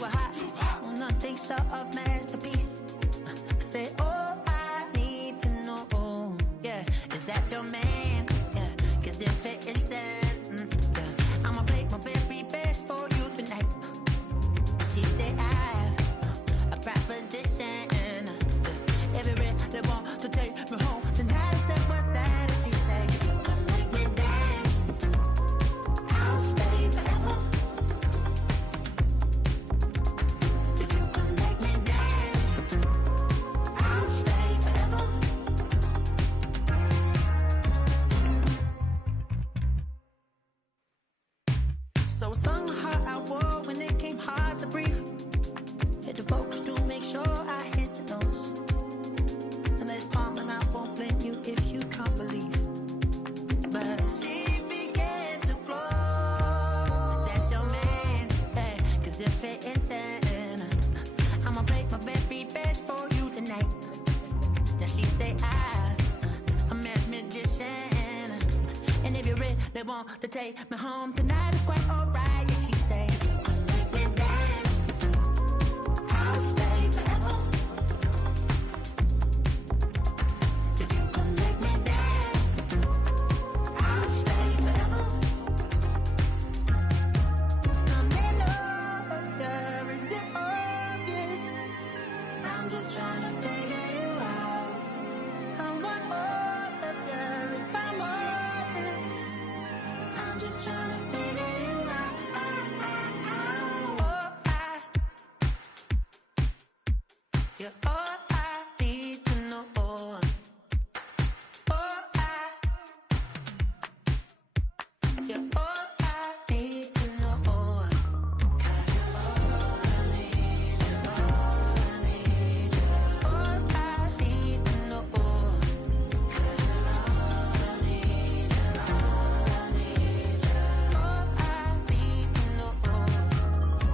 were hot. Well, nothing short of masterpiece. I said, oh, I need to know, yeah, is that your man? Yeah, cause if it isn't, yeah, I'ma play my very best for you tonight. She said, I have a proposition. Every red, they want to take me home tonight. I said, what's that? She said, if you come make me dance, I'll stay forever. If you come make me dance, I'll stay forever. So I sung her out war when it came hard to breathe. Hit the folks to make sure I hit the notes. And there's palm and I won't blame you if you can't believe. But she began to flow. That's your man, hey, cause if it isn't, I'ma play my very best for you tonight. Now she say I'm a magician. And if you're ready, they want to take me home tonight. It's quite alright, yeah, she say, come make me dance, I'll stay forever. If you come make me dance, I'll stay forever. I'm in love, is it obvious? I'm just trying to figure you out. I want all of you if I'm honest. I'm just trying to figure you out. Oh, you're all I need to know. Oh, you're all I need to know. 'Cause you're all I need, you're all I need, you're all I need to know. 'Cause you're all I need, you're all I need, you're all I need to know.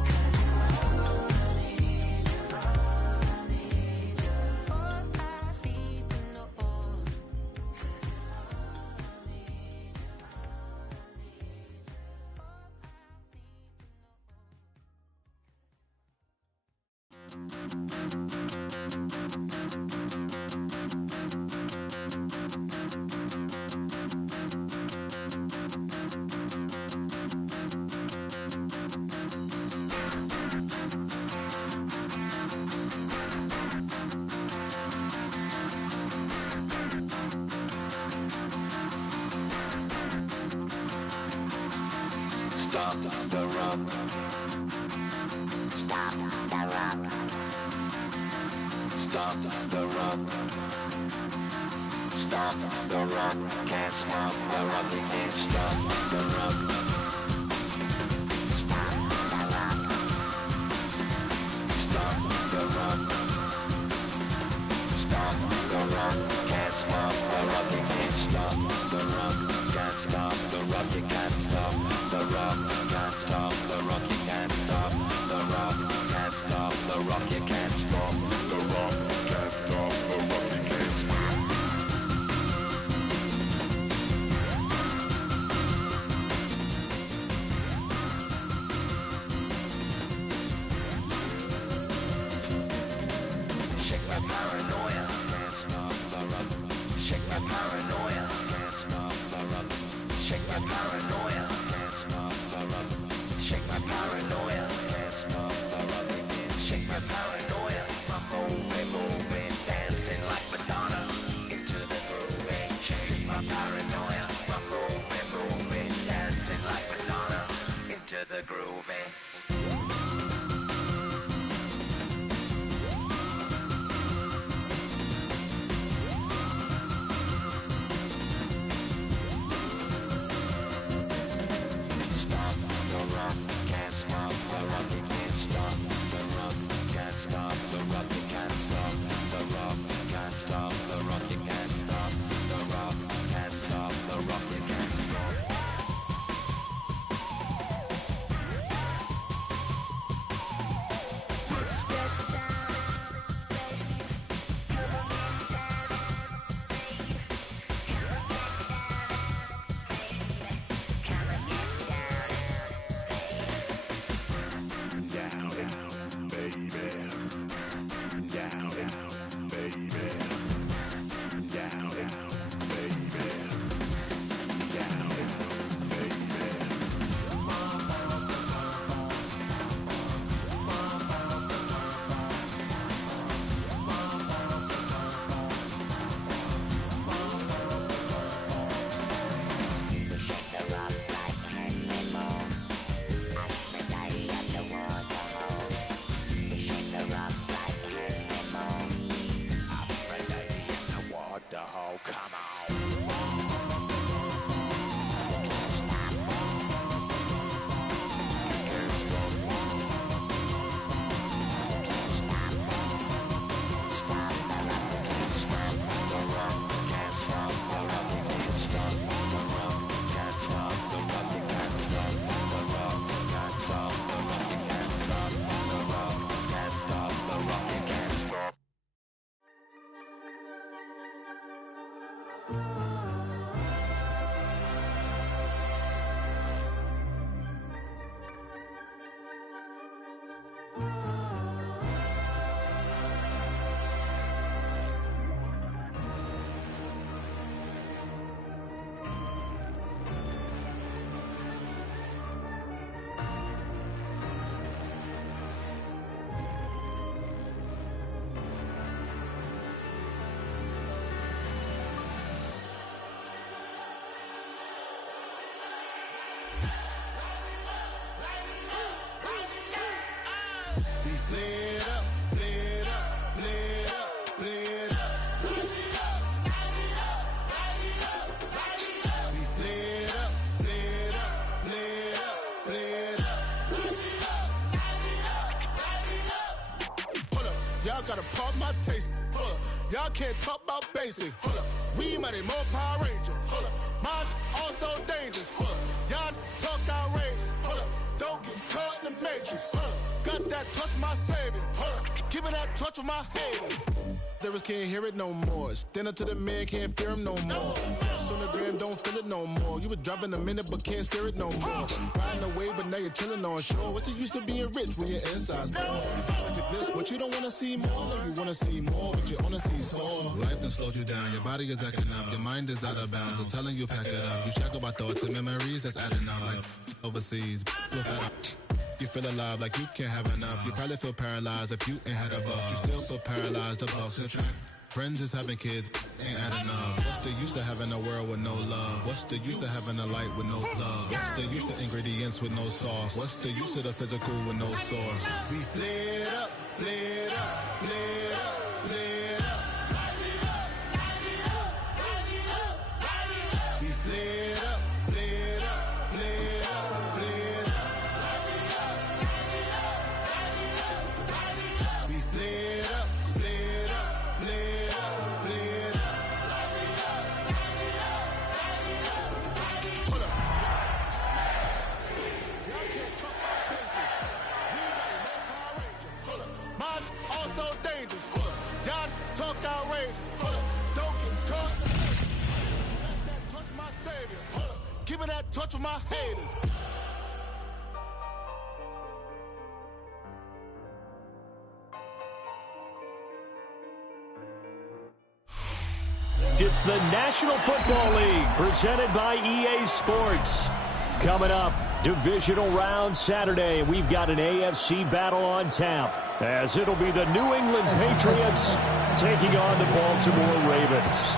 'Cause you're all I need, you're all I need, you're all I need to know. 'Cause you're all I need, you're all I need, you're all I need, you're all I need to know. Stop the rock. Stop the rock. Stop the rock. Stop the rock. Can't stop the rock. You can't stop the rock. Stop the rock. Stop the rock. Stop the rock. Can't stop the rock. You can't stop the rock. Can't stop the rock. You can't stop the rock. Can't stop the rock. You can't stop the rock. Can't stop the rock. You can't stop the rock. Can't stop the rock. You can't stop. Shake my paranoia. Can't stop the rock. Shake my paranoia. Can't stop the rock. Shake my paranoia. Can't stop the rock. Shake my paranoia. Can't stop the rock. You can't Shake my paranoia. I'm moving, dancing like Madonna into the groove. Shake my paranoia. I'm moving, dancing like Madonna into the groove. stop the rock. Can't stop the rock. You can't stop the rock. Can't stop the rock. You can't stop the rock. Can't stop the rock. You can't stop the rock. Can't stop the rock. You can't stop. Y'all gotta pump my taste. Hold up. Y'all can't talk about basic. Hold up. We mighty more Power Ranger. Hold up. Mine also dangerous. Hold up. Y'all talk outrageous. Hold up. Don't get caught in the matrix. Hold up. Got that touch my savior. Hold up. Keeping that touch with my haters. Lyrics can't hear it no more. Stand up to the man, can't fear him no more. On the gram, don't feel it no more. You were driving a minute, but can't steer it no more. Riding away, but now you're chilling on shore. What's it used to being rich when your inside's poor? Is it this what you don't want to see more? You want to see more, but you only see sore. Life done slowed you down. Your body is acting up. Your mind is out of bounds. It's telling you pack it up. You shackle by thoughts and memories that's adding up. Like overseas, you feel alive like you can't have enough. You probably feel paralyzed if you ain't had a buck. You still feel paralyzed, the bucks and track. Friends is having kids, ain't adding up. What's the use of having a world with no love? What's the use of having a light with no love? What's the use of ingredients with no sauce? What's the use of the physical with no source? We flared up, flared up, flared up, flared up. We flared up, flared up, flared up, flared up. We flared up, flared up, flared talk outrageous. Hold up. Don't get caught. Got that touch my savior. Hold up. Keeping that touch with my haters. It's the National Football League presented by EA Sports. Coming up, divisional round Saturday. We've got an AFC battle on tap, as it'll be the New England Patriots taking on the Baltimore Ravens.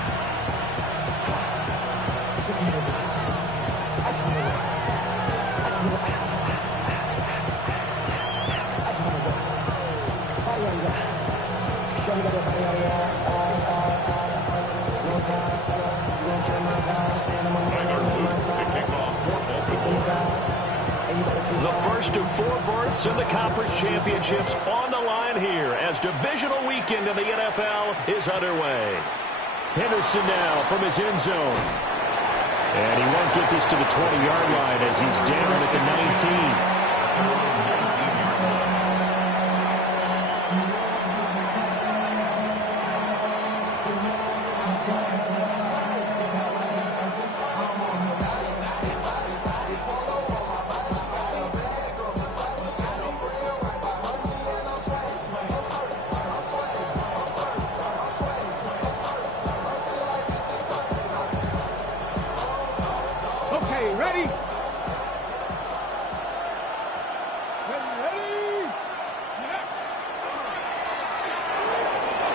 The first of 4 berths in the conference championships on the line here as divisional weekend in the NFL is underway. Henderson now from his end zone. And he won't get this to the 20-yard line as he's down at the 19.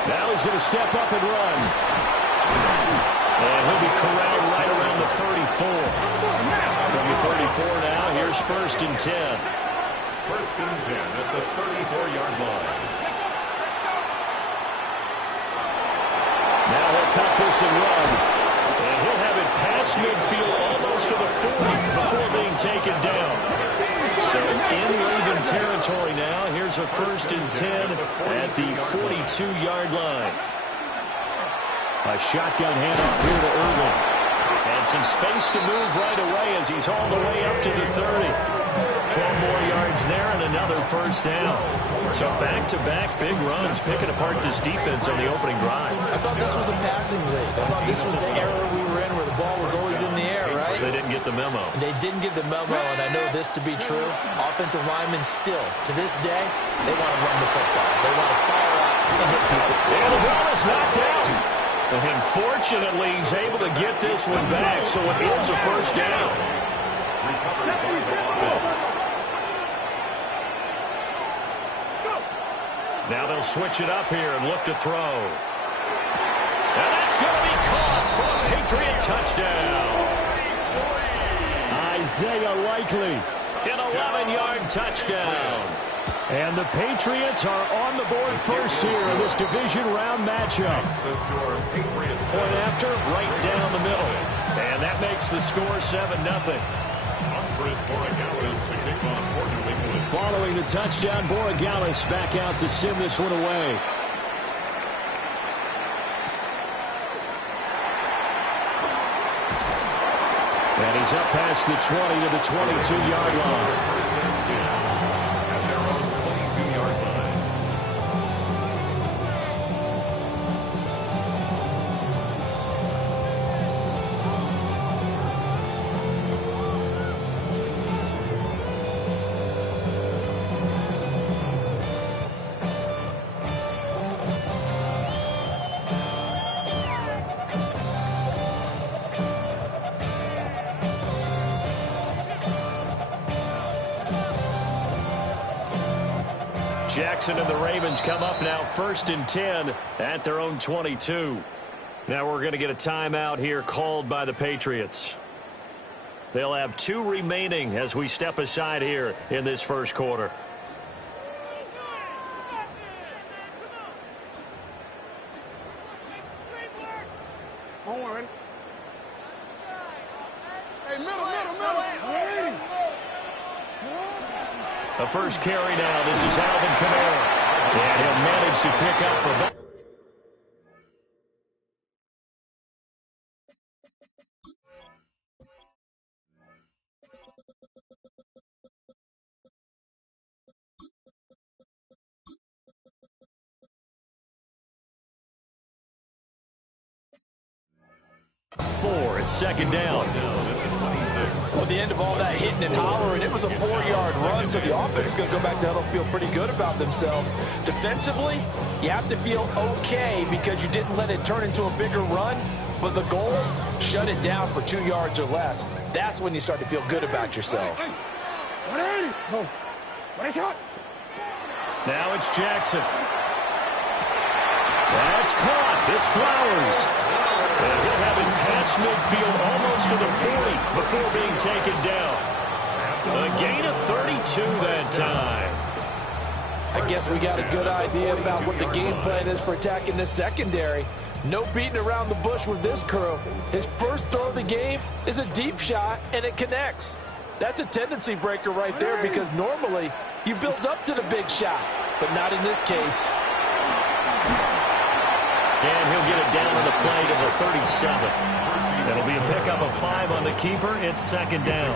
Now he's going to step up and run. And he'll be corralled right around the 34. From the 34 now, here's 1st and 10. 1st and 10 at the 34-yard line. Now he'll tuck this and run. And he'll have it past midfield almost to the 40 before being taken down. So in Raven territory now, here's a 1st and 10 at the 42-yard line. A shotgun handoff here to Irvin. And some space to move right away as he's all the way up to the 30. 12 more yards there and another 1st down. So back-to-back big runs picking apart this defense on the opening drive. I thought this was a passing league. I thought this was the era we were in where the the ball was always in the air, right? They didn't get the memo. They didn't get the memo, and I know this to be true. Offensive linemen still, to this day, they want to run the football. They want to fire out and hit people. And the ball is knocked out. And fortunately, he's able to get this one back, so it is a first down. Now they'll switch it up here and look to throw. And that's going to be caught for a Patriot touchdown. Isaiah Likely. An 11-yard touchdown. And the Patriots are on the board first here in this division round matchup. Point after, right down the middle. And that makes the score 7-0. Following the touchdown, Borregales back out to send this one away. And he's up past the 20 to the 22-yard line. Jackson and the Ravens come up now 1st and 10 at their own 22. Now we're going to get a timeout here called by the Patriots. They'll have 2 remaining as we step aside here in this first quarter. The first carry now. This is Alvin Kamara. And he'll manage to pick up a... It's 2nd down. Well, the end of all that hitting and hollering, it was a 4-yard run, so the offense is going to go back to huddle and feel pretty good about themselves. Defensively, you have to feel okay because you didn't let it turn into a bigger run, but the goal, shut it down for 2 yards or less. That's when you start to feel good about yourselves. Now it's Jackson. That's caught. It's Flowers. And he'll have it past midfield almost to the 40 before being taken down. A gain of 32 that time. I guess we got a good idea about what the game plan is for attacking this secondary. No beating around the bush with this crew. His first throw of the game is a deep shot, and it connects. That's a tendency breaker right there because normally you build up to the big shot, but not in this case. And he'll get it down to the play to the 37. That'll be a pickup of 5 on the keeper. It's 2nd down.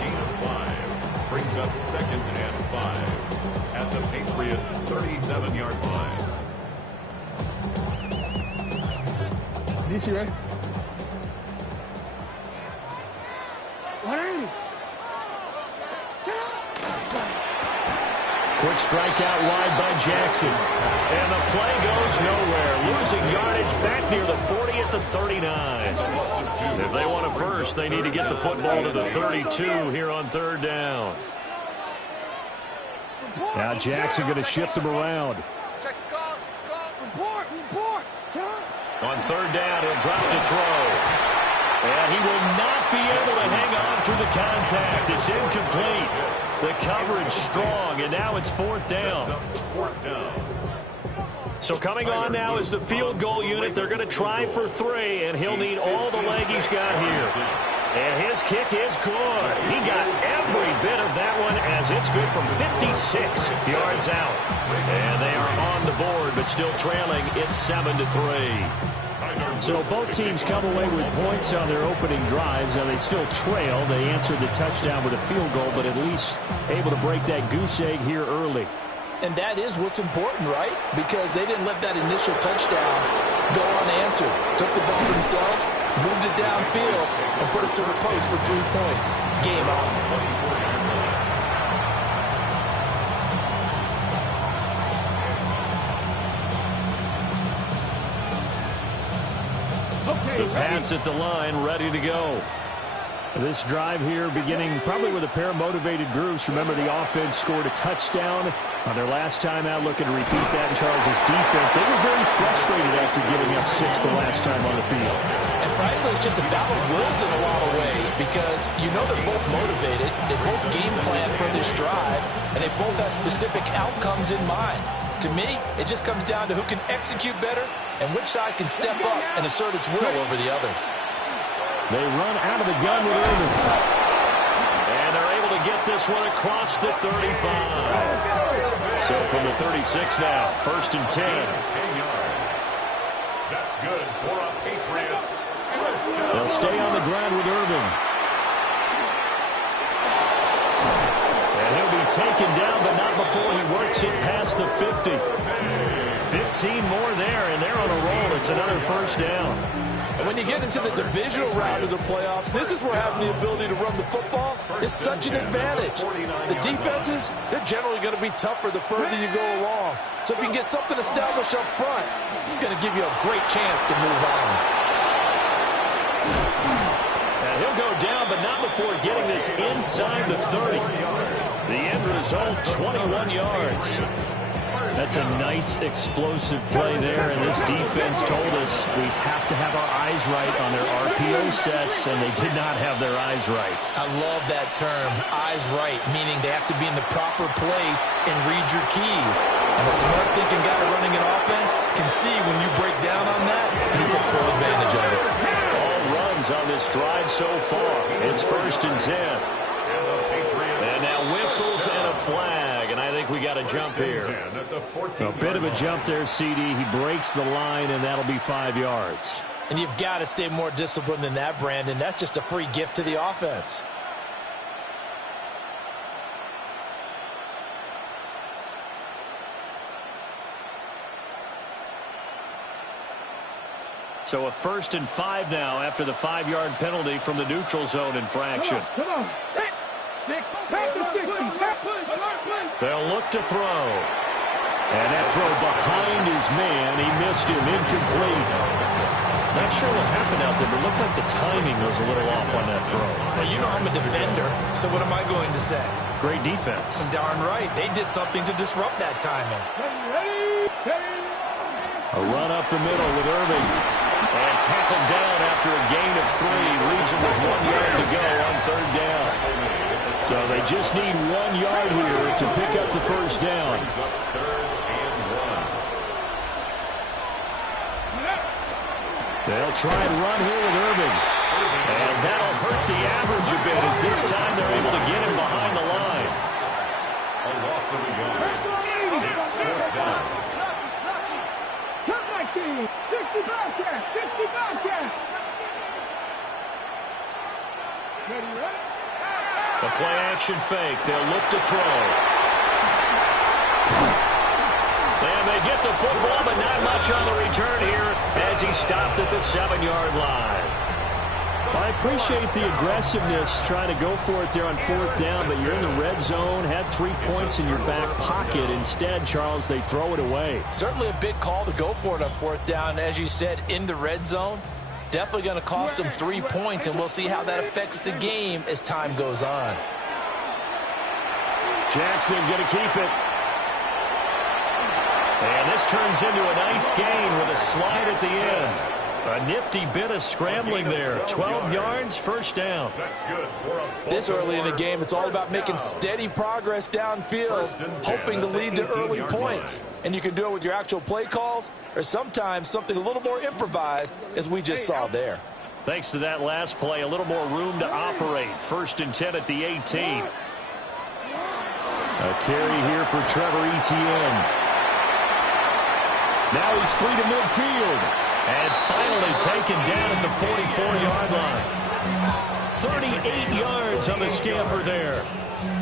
Brings up 2nd and 5 at the Patriots' 37-yard line. DC, right? Quick strikeout wide by Jackson. And the play goes nowhere. Losing yardage back near the 40 at the 39. If they want a first, they need to get the football to the 32 here on 3rd down. Now Jackson going to shift him around. On 3rd down, he'll drop to throw. And he will not be able to hang on through the contact. It's incomplete. The coverage strong, and now it's 4th down. So coming on now is the field goal unit. They're going to try for 3, and he'll need all the leg he's got here. And his kick is good. He got every bit of that one as it's good from 56 yards out. And they are on the board, but still trailing. It's 7-3. So both teams come away with points on their opening drives. Now they still trail. They answered the touchdown with a field goal, but at least able to break that goose egg here early. And that is what's important, right? Because they didn't let that initial touchdown go unanswered. Took the ball themselves, moved it downfield, and put it to the post for 3 points. Game on. The Pats at the line, ready to go. This drive here beginning probably with a pair of motivated groups. Remember, the offense scored a touchdown on their last time out. Looking to repeat that in Charles' defense. They were very frustrated after giving up 6 the last time on the field. And frankly, it's just a battle of wills in a lot of ways because you know they're both motivated. They both game plan for this drive, and they both have specific outcomes in mind. To me, it just comes down to who can execute better and which side can step up and assert its will over the other. They run out of the gun with Irvin. And they're able to get this one across the 35. So from the 36 now, 1st and 10. 10 yards. That's good for a Patriots. They'll stay on the ground with Irvin. And he'll be taken down, but not before he works it past the 50. 15 more there, and they're on a roll. It's another 1st down. And when you get into the divisional round of the playoffs, this is where having the ability to run the football is such an advantage. The defenses, they're generally going to be tougher the further you go along. So if you can get something established up front, it's going to give you a great chance to move on. And he'll go down, but not before getting this inside the 30. The end result, 21 yards. That's a nice explosive play there, and this defense told us we have to have our eyes right on their RPO sets, and they did not have their eyes right. I love that term, eyes right, meaning they have to be in the proper place and read your keys. And a smart thinking guy running an offense can see when you break down on that, and he took full advantage of it. All runs on this drive so far. It's 1st and 10. And now whistles and a flag, and I think we got a jump here. A bit of a jump there, CD. He breaks the line, and that'll be 5 yards. And you've got to stay more disciplined than that, Brandon. That's just a free gift to the offense. So a 1st and 5 now after the 5-yard penalty from the neutral zone infraction. Come on. They'll look to throw. And that throw behind his man. He missed him. Incomplete. Not sure what happened out there, but it looked like the timing was a little off on that throw. Now, you know I'm a defender, so what am I going to say? Great defense. Darn right. They did something to disrupt that timing. A run up the middle with Irving. And tackled down after a gain of 3. Leaves him with 1 yard to go on 3rd down. So they just need 1 yard here to pick up the 1st down. They'll try and run here with Irving. And that'll hurt the average a bit as this time they're able to get him behind the line. A loss of a yard. It's 4th down. 60 Bobcats! 60 Bobcats! Ready? The play action fake. They'll look to throw. And they get the football, but not much on the return here as he stopped at the 7-yard line. Well, I appreciate the aggressiveness trying to go for it there on 4th down, but you're in the red zone, had 3 points in your back pocket. Instead, Charles, they throw it away. Certainly a big call to go for it on 4th down. As you said, in the red zone, definitely going to cost them 3 points, and we'll see how that affects the game as time goes on. Jackson going to keep it. And this turns into a nice gain with a slide at the end. A nifty bit of scrambling there. 12 yards, 1st down. That's good. This early in the game, it's all about making steady progress downfield, hoping to lead to early points. And you can do it with your actual play calls or sometimes something a little more improvised, as we just saw there. Thanks to that last play, a little more room to operate. 1st and 10 at the 18. A carry here for Trevor Etienne. Now he's free to midfield. And finally taken down at the 44-yard line. 38 yards on the scamper there.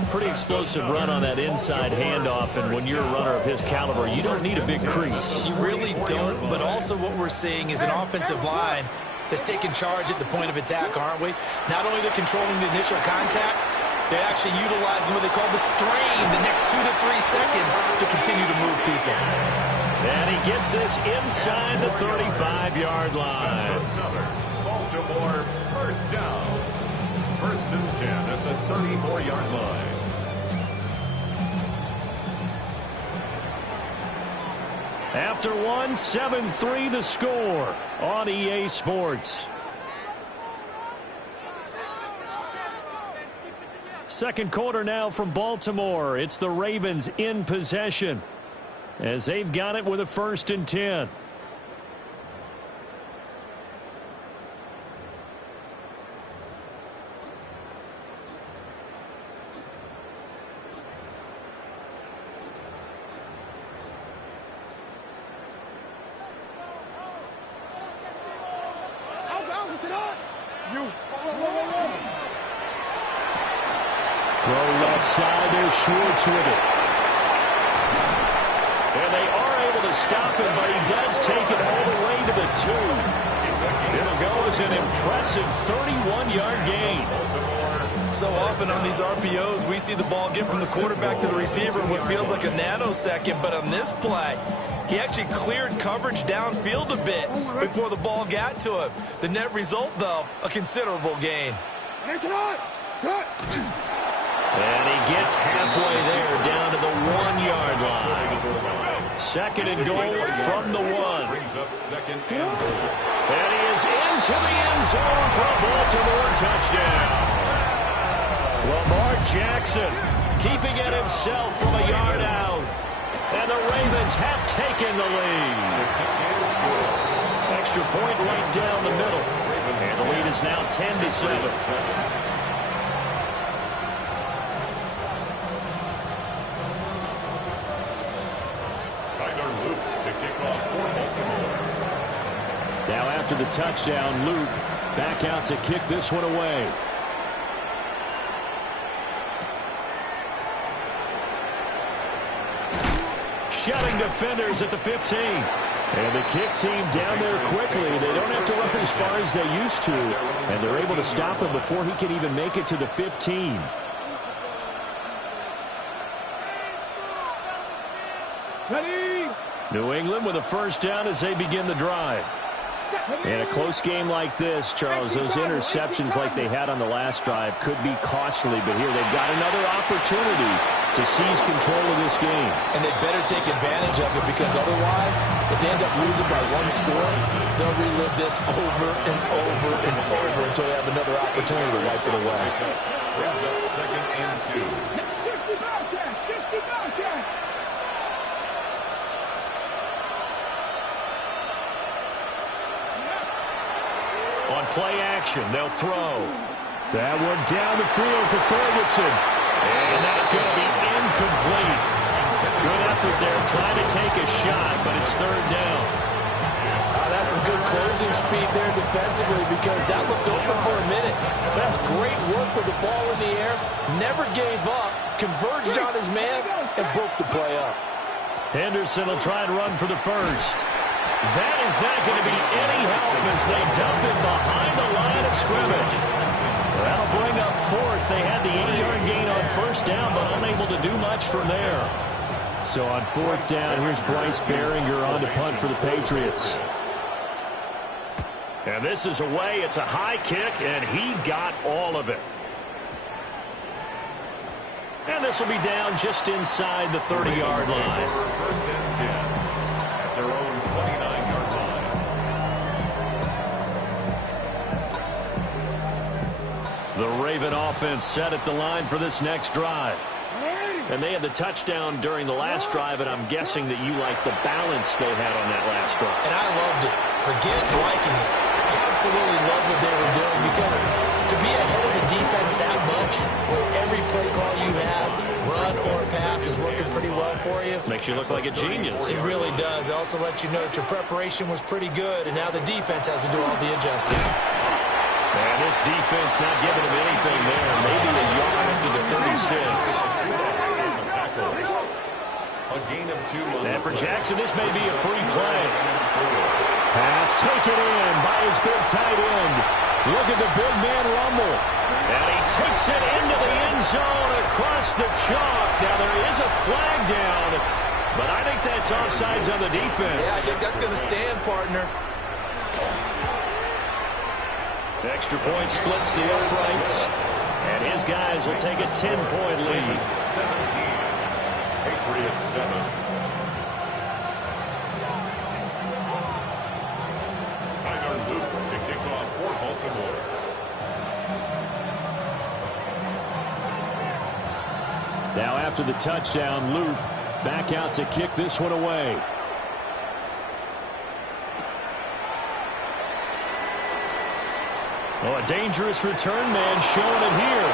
Pretty explosive run on that inside handoff, and when you're a runner of his caliber, you don't need a big crease. You really don't, but also what we're seeing is an offensive line that's taking charge at the point of attack, aren't we? Not only they're controlling the initial contact, they're actually utilizing what they call the strain the next 2 to 3 seconds to continue to move people. And he gets this inside the 35-yard line. Another Baltimore first down. 1st and 10 at the 34-yard line. After 7-3 the score on EA Sports. Second quarter now from Baltimore. It's the Ravens in possession as they've got it with a 1st and 10. Throw left side, there's Schwartz with it. And they are able to stop him, but he does take it all the way to the 2. It'll go as an impressive 31-yard gain. So often on these RPOs, we see the ball get from the quarterback to the receiver in what feels like a nanosecond, but on this play, he actually cleared coverage downfield a bit before the ball got to him. The net result, though, a considerable gain. And he gets halfway there, down to the 1-yard line. 2nd and goal from the 1. And he is into the end zone for a Baltimore touchdown. Lamar Jackson keeping it himself from a yard out. And the Ravens have taken the lead. Extra point right down the middle. And the lead is now 10-7. Now after the touchdown, Luke back out to kick this one away. Shutting defenders at the 15. And the kick team down there quickly. They don't have to run as far as they used to. And they're able to stop him before he can even make it to the 15. Ready? New England with a 1st down as they begin the drive. In a close game like this, Charles, those interceptions like they had on the last drive could be costly, but here they've got another opportunity to seize control of this game. And they better take advantage of it, because otherwise, if they end up losing by 1 score, they'll relive this over and over and over until they have another opportunity to wipe it away. Brings up 2nd and 2. 60 Bobcats! 60 Bobcats! On play action, they'll throw. That one down the field for Ferguson. And that's going to be incomplete. Good effort there, trying to take a shot, but it's 3rd down. That's some good closing speed there defensively, because that looked open for a minute. That's great work with the ball in the air. Never gave up, converged on his man, and broke the play up. Henderson will try and run for the 1st. That is not going to be any help as they dump him behind the line of scrimmage. That'll bring up 4th. They had the 8-yard gain on 1st down, but unable to do much from there. So on 4th down, here's Bryce Baringer on to punt for the Patriots. And this is away. It's a high kick, and he got all of it. And this will be down just inside the 30-yard line. 1st and 10 at their own 29-yard line. The Raven offense set at the line for this next drive. And they had the touchdown during the last drive, and I'm guessing that you like the balance they had on that last drive. And I loved it. Forget liking it. Absolutely loved what they were doing, because to be ahead of the defense that much, where every play call you have, run or pass, is working pretty well for you. Makes you look like a genius. It really does. It also lets you know that your preparation was pretty good, and now the defense has to do all the adjusting. And this defense not giving him anything there. Maybe a yard up to the 36. A gain of 2. And for Jackson, this may be a free play. Pass taken in by his big tight end. Look at the big man rumble. And he takes it into the end zone across the chalk. Now there is a flag down, but I think that's offsides on the defense. Yeah, I think that's going to stand, partner. Extra point splits the uprights. And his guys will take a 10-point lead. 17. Patriots 7. To kick off for Baltimore. Now after the touchdown, Luke back out to kick this one away. Oh, a dangerous return man showing it here.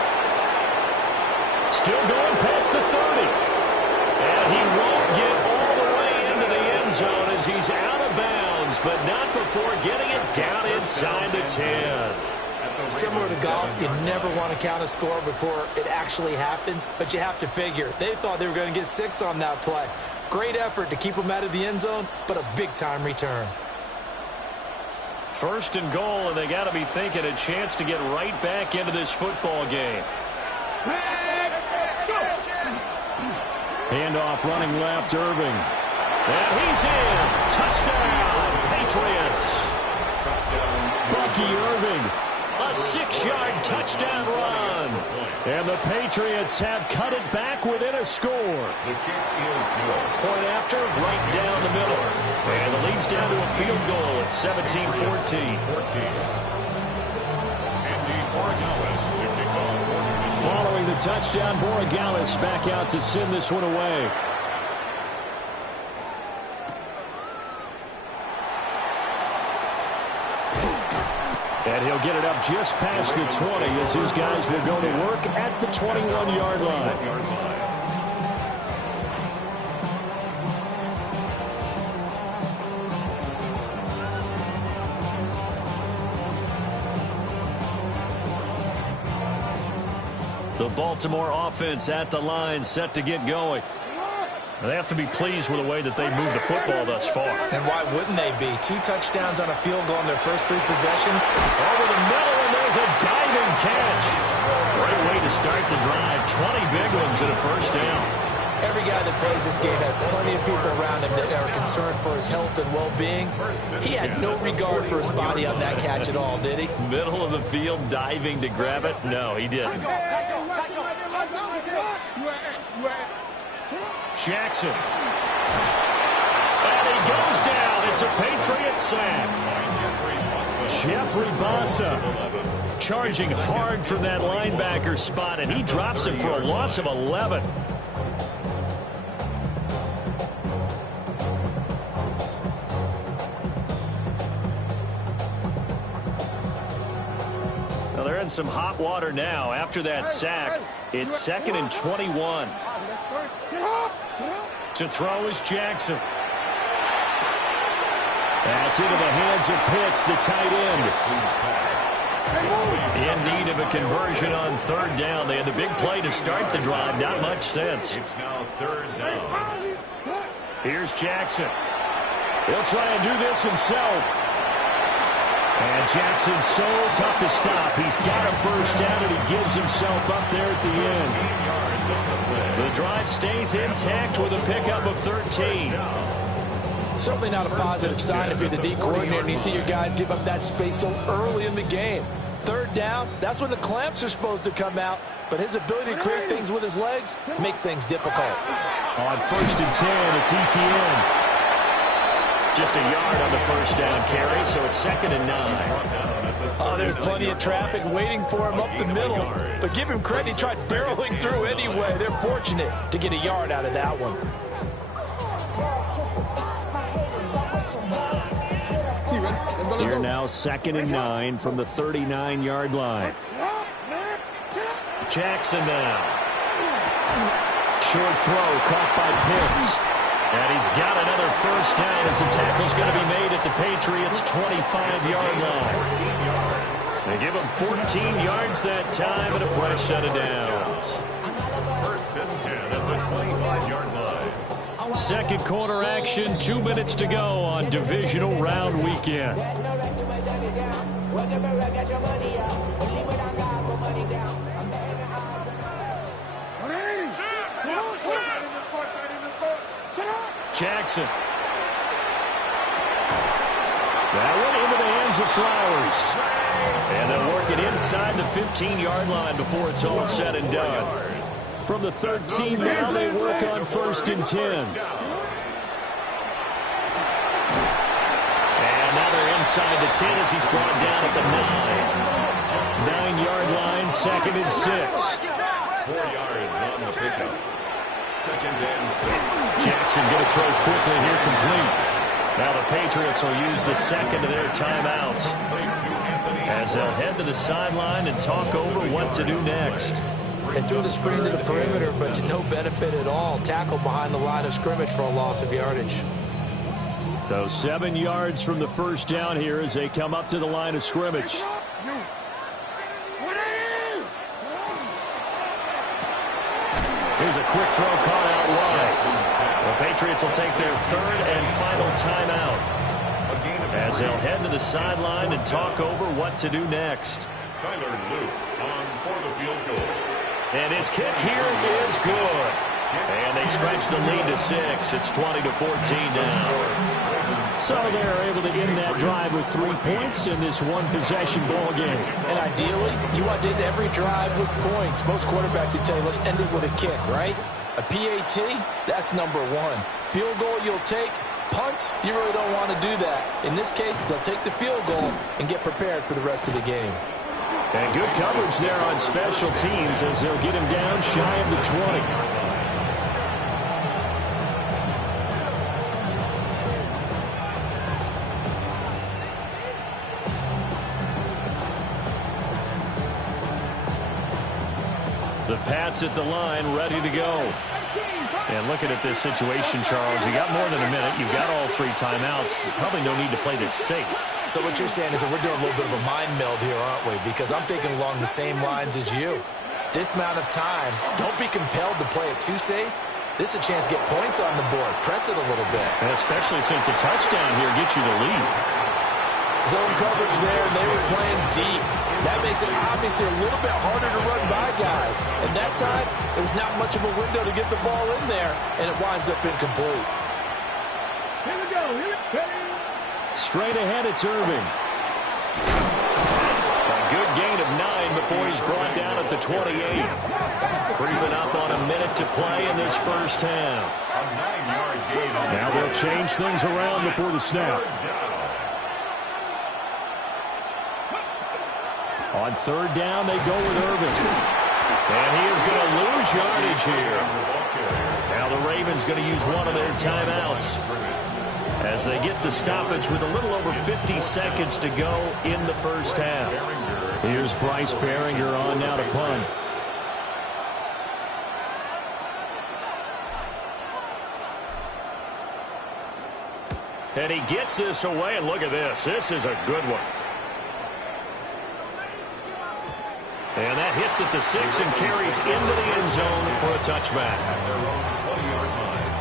Still going past the 30. And he won't get all the way into the end zone as he's out of bounds, but not before getting it down inside the 10. Similar to golf, you never want to count a score before it actually happens, but you have to figure. They thought they were going to get 6 on that play. Great effort to keep them out of the end zone, but a big-time return. First and goal, and they got to be thinking a chance to get right back into this football game. Handoff running left, Irving. And he's in. Touchdown, Patriots. Bucky Irving, a 6-yard touchdown run. And the Patriots have cut it back within a score. The kick is good. Point after, right down the middle. And the lead's down to a field goal at 17-14. Andy Borregales to kick off. Following the touchdown, Borregales back out to send this one away. And he'll get it up just past the 20 as his guys will go to work at the 21-yard line. The Baltimore offense at the line, set to get going. They have to be pleased with the way that they moved the football thus far. And why wouldn't they be? 2 touchdowns on a field goal in their first 3 possessions. Over the middle, and there's a diving catch. Great way to start the drive. 20 big ones and a first down. Every guy that plays this game has plenty of people around him that are concerned for his health and well-being. He had no regard for his body on that catch at all, did he? Middle of the field, diving to grab it? No, he didn't. Jackson. And he goes down. It's a Patriot sack. Jeffrey Bassa charging hard for that linebacker spot, and he drops him for a loss of 11. Now they're in some hot water now after that sack. It's 2nd and 21. To throw is Jackson. That's into the hands of Pitts, the tight end. In need of a conversion on 3rd down. They had the big play to start the drive. Not much sense. It's now 3rd down. Here's Jackson. He'll try and do this himself. And Jackson's so tough to stop. He's got a first down, and he gives himself up there at the end. The drive stays intact with a pickup of 13. Certainly not a positive sign if you're the D coordinator and you see your guys give up that space so early in the game. 3rd down, that's when the clamps are supposed to come out. But his ability to create things with his legs makes things difficult. On 1st and 10, it's ETN. Just a yard on the first down carry, so it's 2nd and 9. Oh, there's plenty of traffic waiting for him up the middle. But give him credit, he tried barreling through anyway. They're fortunate to get a yard out of that one. Here now 2nd and 9 from the 39-yard line. Jackson now. Short throw caught by Pitts. And he's got another first down as the tackle's going to be made at the Patriots' 25-yard line. They give him 14 yards that time and a fresh set of downs. 1st and 10 at the 25-yard line. second quarter action. 2 minutes to go on divisional round weekend. Jackson. That went into the hands of Flowers. And they'll work it inside the 15-yard line before it's all said and done. From the 13 now, they work on 1st and 10. And now they're inside the 10 as he's brought down at the 9. 9-yard line, 2nd and 6. 4 yards on the pickup. 2nd and 6. Jackson going to throw quickly here, complete. Now the Patriots will use the second of their timeouts as they'll head to the sideline and talk over what to do next. They threw the screen to the perimeter, but to no benefit at all. Tackled behind the line of scrimmage for a loss of yardage. So 7 yards from the first down here as they come up to the line of scrimmage. Here's a quick throw caught out wide. The Patriots will take their 3rd and final timeout as they'll head to the sideline and talk over what to do next. Tyler Luke on for the field goal. And his kick here is good. And they stretch the lead to 6. It's 20-14 now. So they're able to end that drive with 3 points in this one-possession ball game. And ideally, you want to end every drive with points. Most quarterbacks would tell you, let's end it with a kick, right? A PAT, that's number 1. Field goal you'll take. Punts, you really don't want to do that. In this case, they'll take the field goal and get prepared for the rest of the game. And good coverage there on special teams as they'll get him down shy of the 20. The Pats at the line, ready to go. And looking at this situation, Charles, you got more than a minute. You've got all 3 timeouts. Probably no need to play this safe. So what you're saying is that we're doing a little bit of a mind meld here, aren't we? Because I'm thinking along the same lines as you. This amount of time, don't be compelled to play it too safe. This is a chance to get points on the board. Press it a little bit. And especially since a touchdown here gets you the lead. Zone coverage there, and they were playing deep. That makes it obviously a little bit harder to run by guys. And that time, there was not much of a window to get the ball in there, and it winds up incomplete. Here we go. Straight ahead, it's Irving. A good gain of 9 before he's brought down at the 28. Creeping up on a minute to play in this first half. A 9-yard gain. Now they'll change things around before the snap. On 3rd down, they go with Irving. And he is going to lose yardage here. Now the Ravens going to use one of their timeouts as they get the stoppage with a little over 50 seconds to go in the first half. Here's Bryce Behringer on now to punt. And he gets this away, and look at this. This is a good one. And that hits at the 6 and carries into the end zone for a touchback. At their own 20-yard line.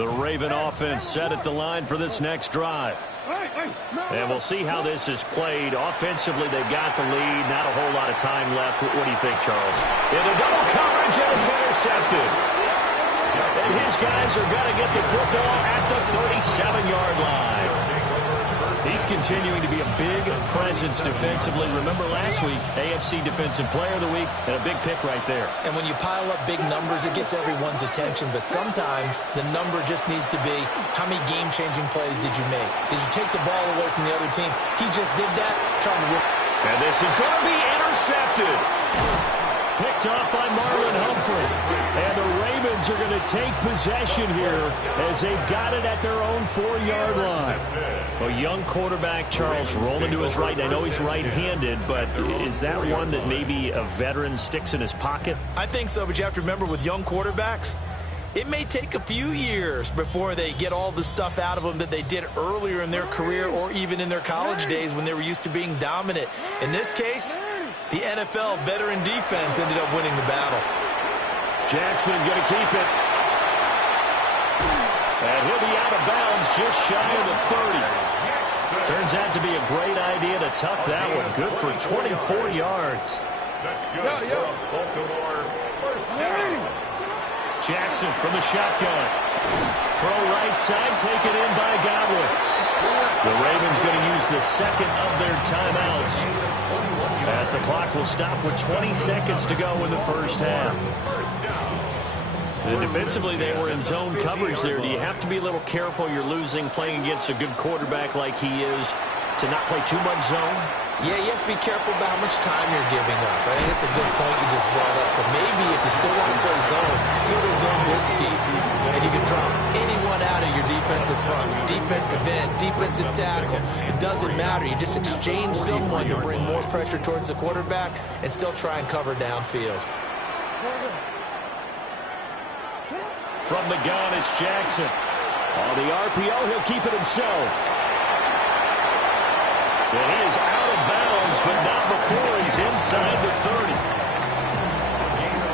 The Raven offense set at the line for this next drive. And we'll see how this is played. Offensively, they got the lead. Not a whole lot of time left. What do you think, Charles? Into double coverage, and it's intercepted. And his guys are going to get the football at the 37-yard line. He's continuing to be a big presence defensively. Remember last week, AFC Defensive Player of the Week, and a big pick right there. And when you pile up big numbers, it gets everyone's attention. But sometimes the number just needs to be, how many game-changing plays did you make? Did you take the ball away from the other team? He just did that, trying to win. And this is going to be intercepted. Picked off by Marlon Humphrey. And the Ravens are going to take possession here as they've got it at their own 4-yard line. A young quarterback, Charles, rolling to his right. I know he's right-handed, but is that one that maybe a veteran sticks in his pocket? I think so, but you have to remember with young quarterbacks, it may take a few years before they get all the stuff out of them that they did earlier in their career or even in their college days when they were used to being dominant. In this case, The NFL veteran defense ended up winning the battle. Jackson going to keep it. And he'll be out of bounds just shy of the 30. Turns out to be a great idea to tuck that one. Good for 24 yards. That's good for Baltimore first down. Jackson from the shotgun. Throw right side, taken in by Godwin. The Ravens going to use the second of their timeouts, as the clock will stop with 20 seconds to go in the first half. And defensively, they were in zone coverage there. Do you have to be a little careful? You're losing, playing against a good quarterback like he is, to not play too much zone? Yeah, you have to be careful about how much time you're giving up. I think it's a good point you just brought up. So maybe if you still want to play zone, you go zone blitz scheme, and you can drop anyone out of your defensive front, defensive end, defensive tackle. It doesn't matter. You just exchange someone to bring more pressure towards the quarterback and still try and cover downfield. From the gun, it's Jackson. On the RPO, he'll keep it himself. And he is out of bounds, but not before he's inside the 30.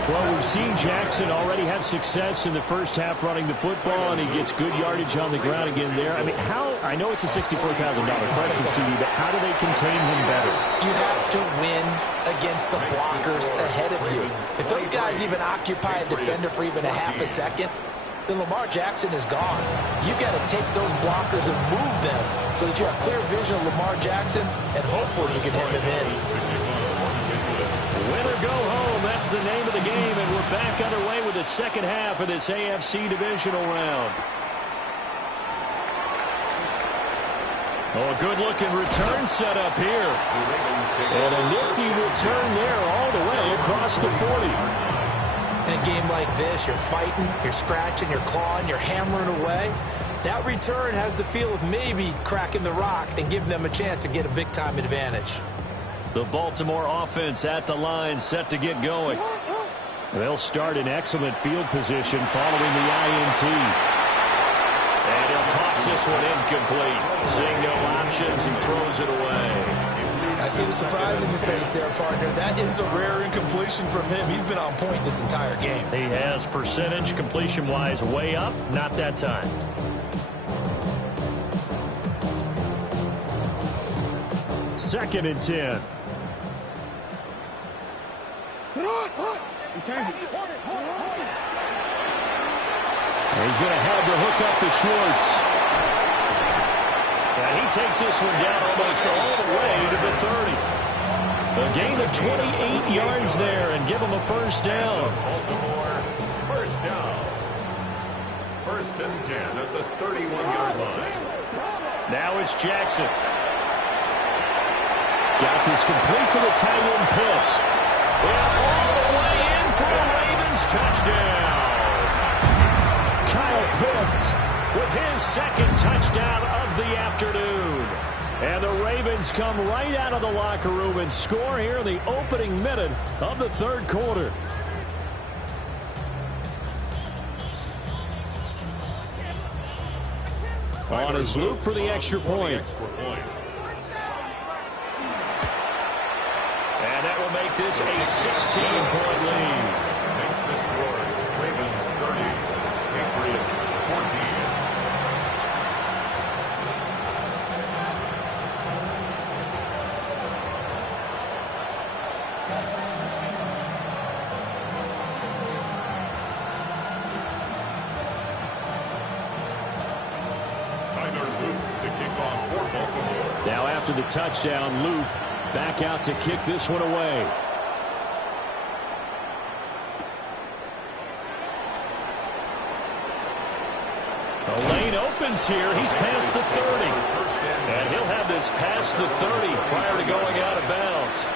Well, we've seen Jackson already have success in the first half running the football, and he gets good yardage on the ground again there. I mean, I know it's a $64,000 question, CD, but how do they contain him better? You have to win against the blockers ahead of you. If those guys even occupy a defender for even a half a second, then Lamar Jackson is gone. You got to take those blockers and move them so that you have clear vision of Lamar Jackson, and hopefully you can hem him in. Win or go home, that's the name of the game, and we're back underway with the second half of this AFC divisional round. Oh, a good-looking return set up here. And a nifty return there all the way across the 40. In a game like this, you're fighting, you're scratching, you're clawing, you're hammering away. That return has the feel of maybe cracking the rock and giving them a chance to get a big-time advantage. The Baltimore offense at the line, set to get going. They'll start in excellent field position following the INT. And he'll toss this one incomplete. Seeing no options, he throws it away. I see the surprise in your face there, partner. That is a rare incompletion from him. He's been on point this entire game. He has percentage completion-wise way up. Not that time. Second and 10. He's going to have to hook up to Schwartz. And he takes this one down almost all the way to the 30. A gain of 28 yards there and give him a first down. Baltimore, first down. First and 10 at the 31-yard line. Now it's Jackson. Got this complete to the tight end Pitts. And all the way in for a Ravens touchdown. Kyle Pitts with his second touchdown of the afternoon. And the Ravens come right out of the locker room and score here in the opening minute of the third quarter. On his loop for the extra point. And that will make this a 16-point lead. Makes the score Ravens 30, Patriots 14. Now after the touchdown, Luke back out to kick this one away. The lane opens here. He's past the 30. And he'll have this past the 30 prior to going out of bounds.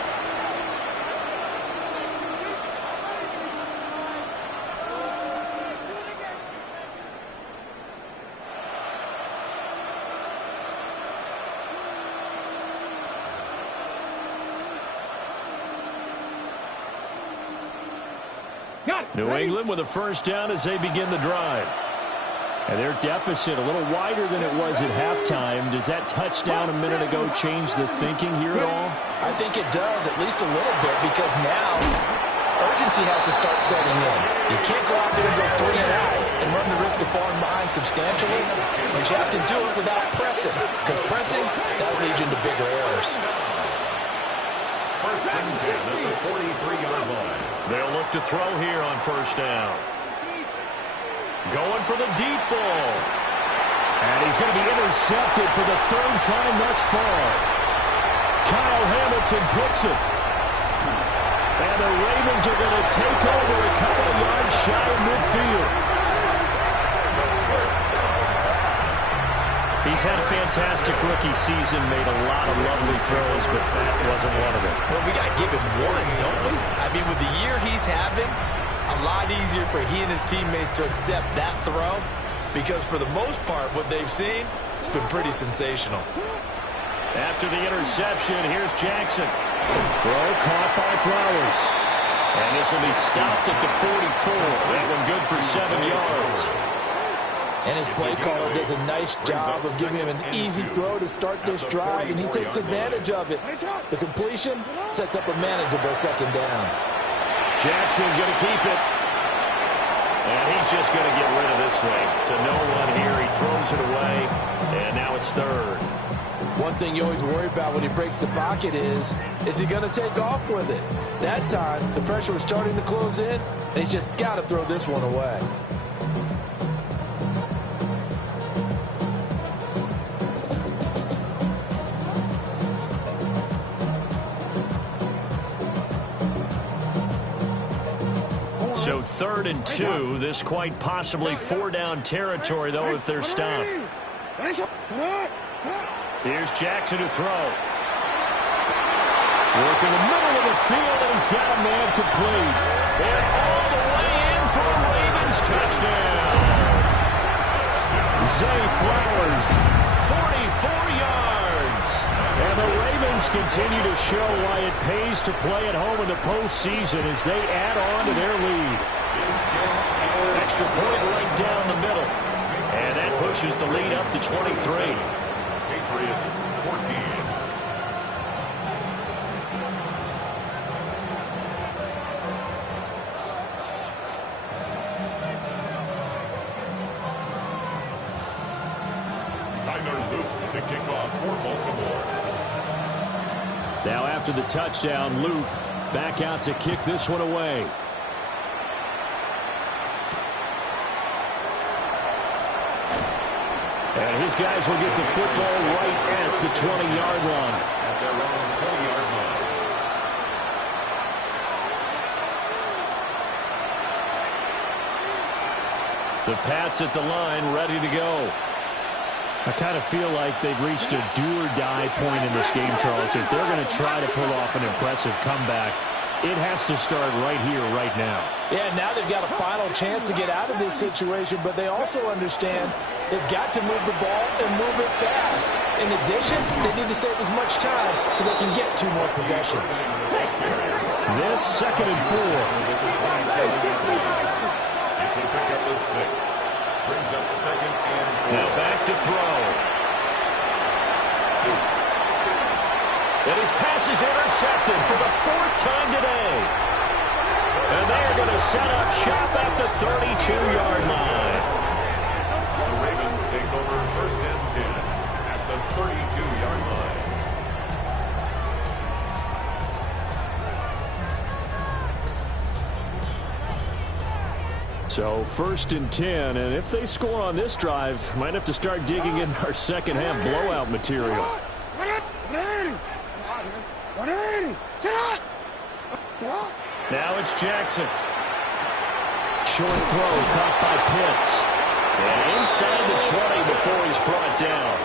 New England with a first down as they begin the drive. And their deficit a little wider than it was at halftime. Does that touchdown a minute ago change the thinking here at all? I think it does, at least a little bit, because now urgency has to start setting in. You can't go out there and go 3 and out and run the risk of falling behind substantially, but you have to do it without pressing, because pressing, that'll lead you into bigger errors. First and 10 at the 43-yard line. They'll look to throw here on first down. Going for the deep ball. And he's going to be intercepted for the 3rd time thus far. Kyle Hamilton picks it. And the Ravens are going to take over a couple of yards shy of midfield. He's had a fantastic rookie season, made a lot of lovely throws, but that wasn't one of them. Well, we got to give him one, don't we? I mean, with the year he's having, a lot easier for he and his teammates to accept that throw, because for the most part, what they've seen, it's been pretty sensational. After the interception, here's Jackson. Throw caught by Flowers. And this will be stopped at the 44. That one good for 7 yards. And his play caller does a nice job of giving him an easy throw to start this drive, and he takes advantage of it. The completion sets up a manageable 2nd down. Jackson going to keep it. And he's just going to get rid of this thing. To no one here. He throws it away. And now it's 3rd. One thing you always worry about when he breaks the pocket is he going to take off with it? That time, the pressure was starting to close in, and he's just got to throw this one away. So 3rd and 2. This quite possibly 4-down territory, though, if they're stopped. Here's Jackson to throw. Work in the middle of the field, and he's got a man complete. And all the way in for a Ravens touchdown. Zay Flowers, 44 yards. And the Ravens continue to show why it pays to play at home in the postseason as they add on to their lead. Extra point right down the middle. And that pushes the lead up to 23. Patriots 14. Tyler Luke to kick off for Baltimore. Now after the touchdown, Luke back out to kick this one away. And his guys will get the football right at the 20-yard line. At their own 20-yard line. The Pats at the line, ready to go. I kind of feel like they've reached a do-or-die point in this game, Charles. If they're going to try to pull off an impressive comeback, it has to start right here, right now. Yeah, now they've got a final chance to get out of this situation, but they also understand they've got to move the ball and move it fast. In addition, they need to save as much time so they can get 2 more possessions. This 2nd and 4. It's a pickup of 6. Brings up 2nd and 4. Now back to throw. And his pass is intercepted for the 4th time today. And they are going to set up shop at the 32-yard line. The Ravens take over 1st and 10 at the 32-yard line. So 1st and 10, and if they score on this drive, might have to start digging in our second half blowout material. Now it's Jackson. Short throw caught by Pitts. And inside the 20 before he's brought down.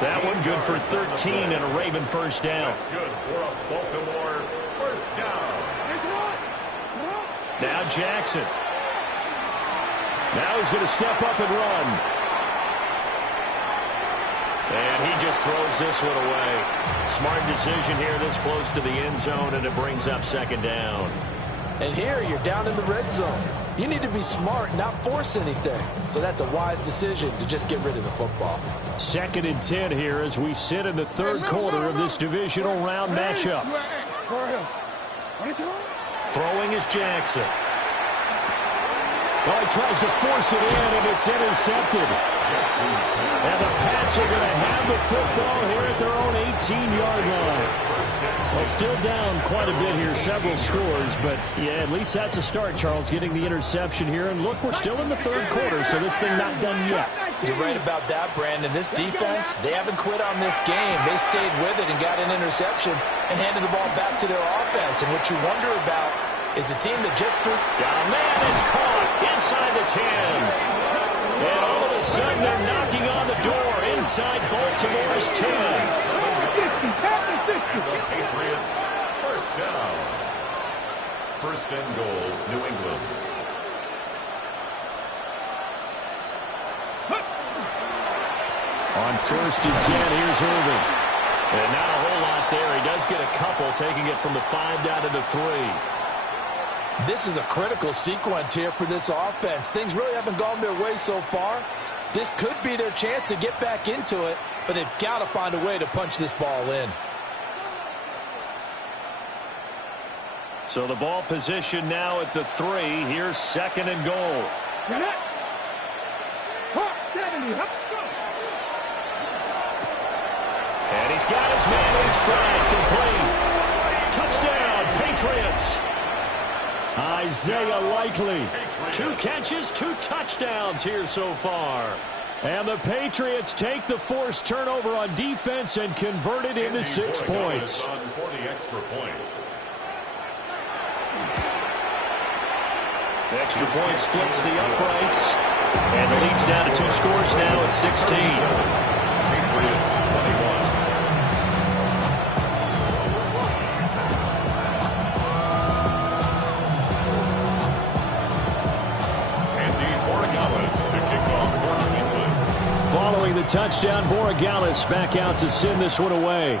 That one good for 13 and a Raven 1st down. That's good for a Baltimore 1st down. Now Jackson. Now he's going to step up and run. And he just throws this one away. Smart decision here this close to the end zone, and it brings up 2nd down. And here you're down in the red zone. You need to be smart and not force anything. So that's a wise decision to just get rid of the football. 2nd and 10 here as we sit in the third quarter of this divisional round matchup. Throwing is Jackson. Well, he tries to force it in, and it's intercepted. And the Pats are going to have the football here at their own 18-yard line. Well, still down quite a bit here, several scores, but yeah, at least that's a start, Charles, getting the interception here. And look, we're still in the third quarter, so this thing not done yet. You're right about that, Brandon. This defense, they haven't quit on this game. They stayed with it and got an interception and handed the ball back to their offense. And what you wonder about is a team that just threw. Yeah, man, it's caught inside the 10. And all of a sudden, they're knocking on the door inside Baltimore's 10. And the Patriots, first down. First and goal, New England. On 1st and 10, here's Irvin. And not a whole lot there. He does get a couple, taking it from the 5 down to the 3. This is a critical sequence here for this offense. Things really haven't gone their way so far. This could be their chance to get back into it, but they've got to find a way to punch this ball in. So the ball position now at the 3. Here's 2nd and goal. And he's got his man in stride, complete. Touchdown, Patriots. Isaiah Likely. 2 catches, 2 touchdowns here so far. And the Patriots take the forced turnover on defense and convert it into 6 points. For the extra point. The extra point splits the uprights. And the lead's down to 2 scores now at 16. Patriots 21. Following the touchdown, Borregales back out to send this one away.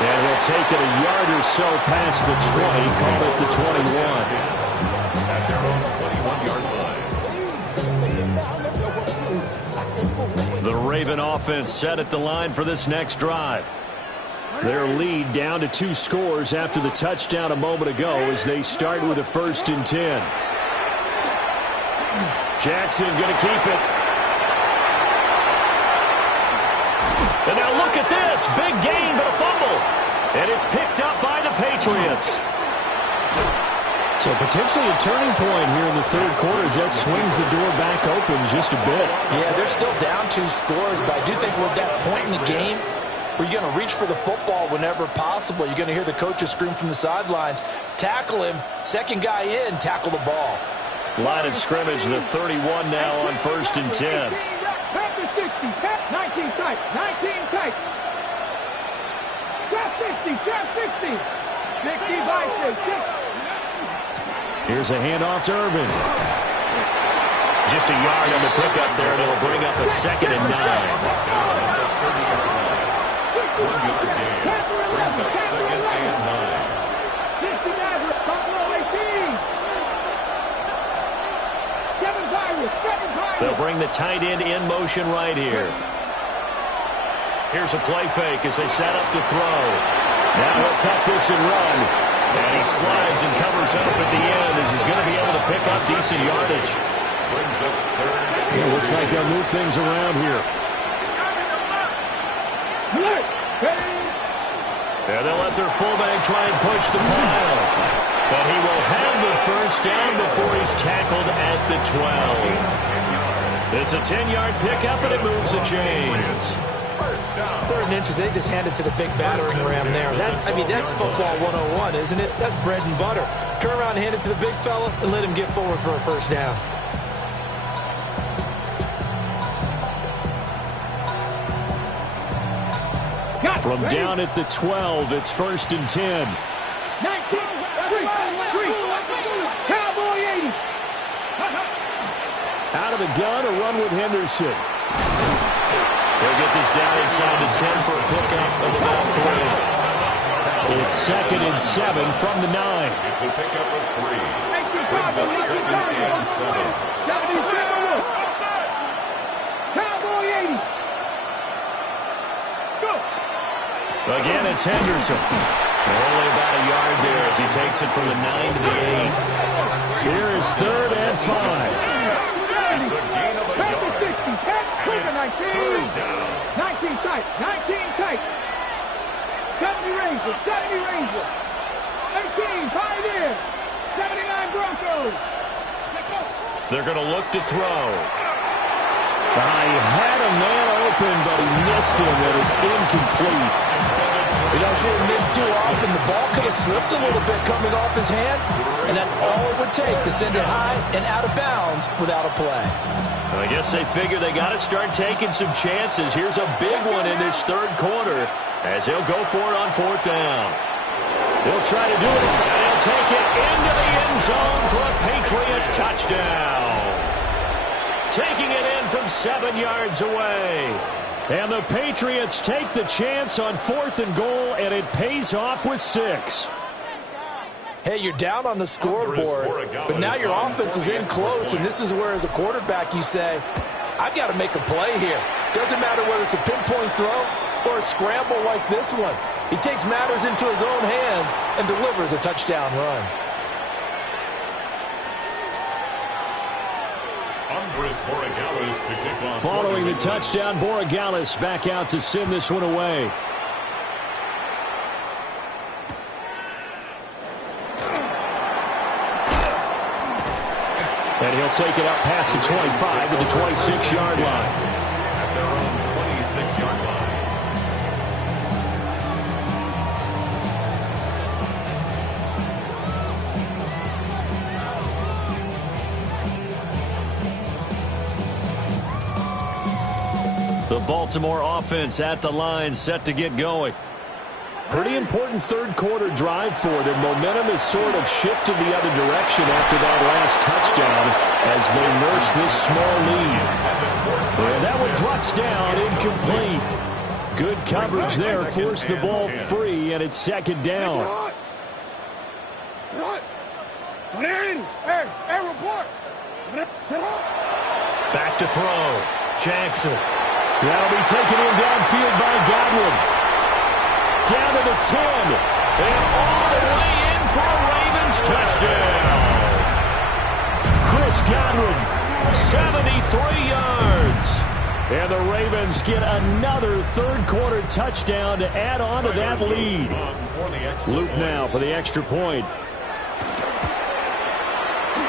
And he'll take it a yard or so past the 20, call it the 21. At their own 21-yard line. The Raven offense set at the line for this next drive. Their lead down to 2 scores after the touchdown a moment ago as they start with a 1st and 10. Jackson going to keep it. And now look at this. Big gain, but a fumble. And it's picked up by the Patriots. So potentially a turning point here in the third quarter as that swings the door back open just a bit. Yeah, they're still down 2 scores, but I do think we're at that point in the game where you're going to reach for the football whenever possible. You're going to hear the coaches scream from the sidelines. Tackle him. Second guy in, tackle the ball. Line of scrimmage, the 31 now on 1st and 10. 19 tight, 19 tight. Trap 60, trap 60. 60 by 6. Here's a handoff to Irvin. Just a yard on the pickup there, and it'll bring up a 2nd and 9. 1-yard gain brings up 2nd and 9. 69, Buffalo 18. 7 Pirates, 7 Pirates. They'll bring the tight end in motion right here. Here's a play fake as they set up to throw. Now he'll tuck this and run. And he slides and covers up at the end as he's going to be able to pick up decent yardage. It looks like they'll move things around here. And they'll let their fullback try and push the pile. But he will have the first down before he's tackled at the 12. It's a 10-yard pickup, and it moves the chains. 3rd and inches, they just hand it to the big battering ram there. That's football 101, isn't it? That's bread and butter. Turn around and hand it to the big fella and let him get forward for a first down. From down at the 12, it's 1st and 10. 19, 3, Cowboy 80. Out of the gun, a run with Henderson. He'll get this down inside the 10 for a pickup of about 3. It's 2nd and 7 from the 9. It's a pickup of 3. Brings up 2nd and 7. 77. Cowboy 80. Go. Again, it's Henderson. Only about a yard there as he takes it from the 9 to the 8. Here is 3rd and 5. It's a gain of a yard. 60. 19. 19 tight. 19 tight. 70 Rangers. 70 Rangers. 18 Pioneers. 79 Broncos. They're going to look to throw. He had a man open, but he missed him, and it's incomplete. You don't see him miss too often. The ball could have slipped a little bit coming off his hand, and that's all it would take to send it high and out of bounds without a play. I guess they figure they got to start taking some chances. Here's a big one in this 3rd quarter as he'll go for it on 4th down. He'll try to do it, and he'll take it into the end zone for a Patriot touchdown. Taking it in from 7 yards away. And the Patriots take the chance on 4th and goal, and it pays off with 6. Hey, you're down on the scoreboard, but now your offense is in close, and this is where, as a quarterback, you say, I've got to make a play here. Doesn't matter whether it's a pinpoint throw or a scramble like this one. He takes matters into his own hands and delivers a touchdown run. Following the touchdown, Borregales back out to send this one away. And he'll take it up past the 25 to the 26-yard line. At their own 26-yard line. The Baltimore offense at the line, set to get going. Pretty important 3rd quarter drive for them. Momentum has sort of shifted the other direction after that last touchdown as they nurse this small lead. And that one drops down, incomplete. Good coverage there, forced the ball free, and it's 2nd down. Back to throw. Jackson. That'll be taken in downfield by Godwin. Down to the 10. And all the way in for a Ravens touchdown. Chris Godwin, 73 yards. And the Ravens get another 3rd quarter touchdown to add on to that lead. Luke now for the extra point.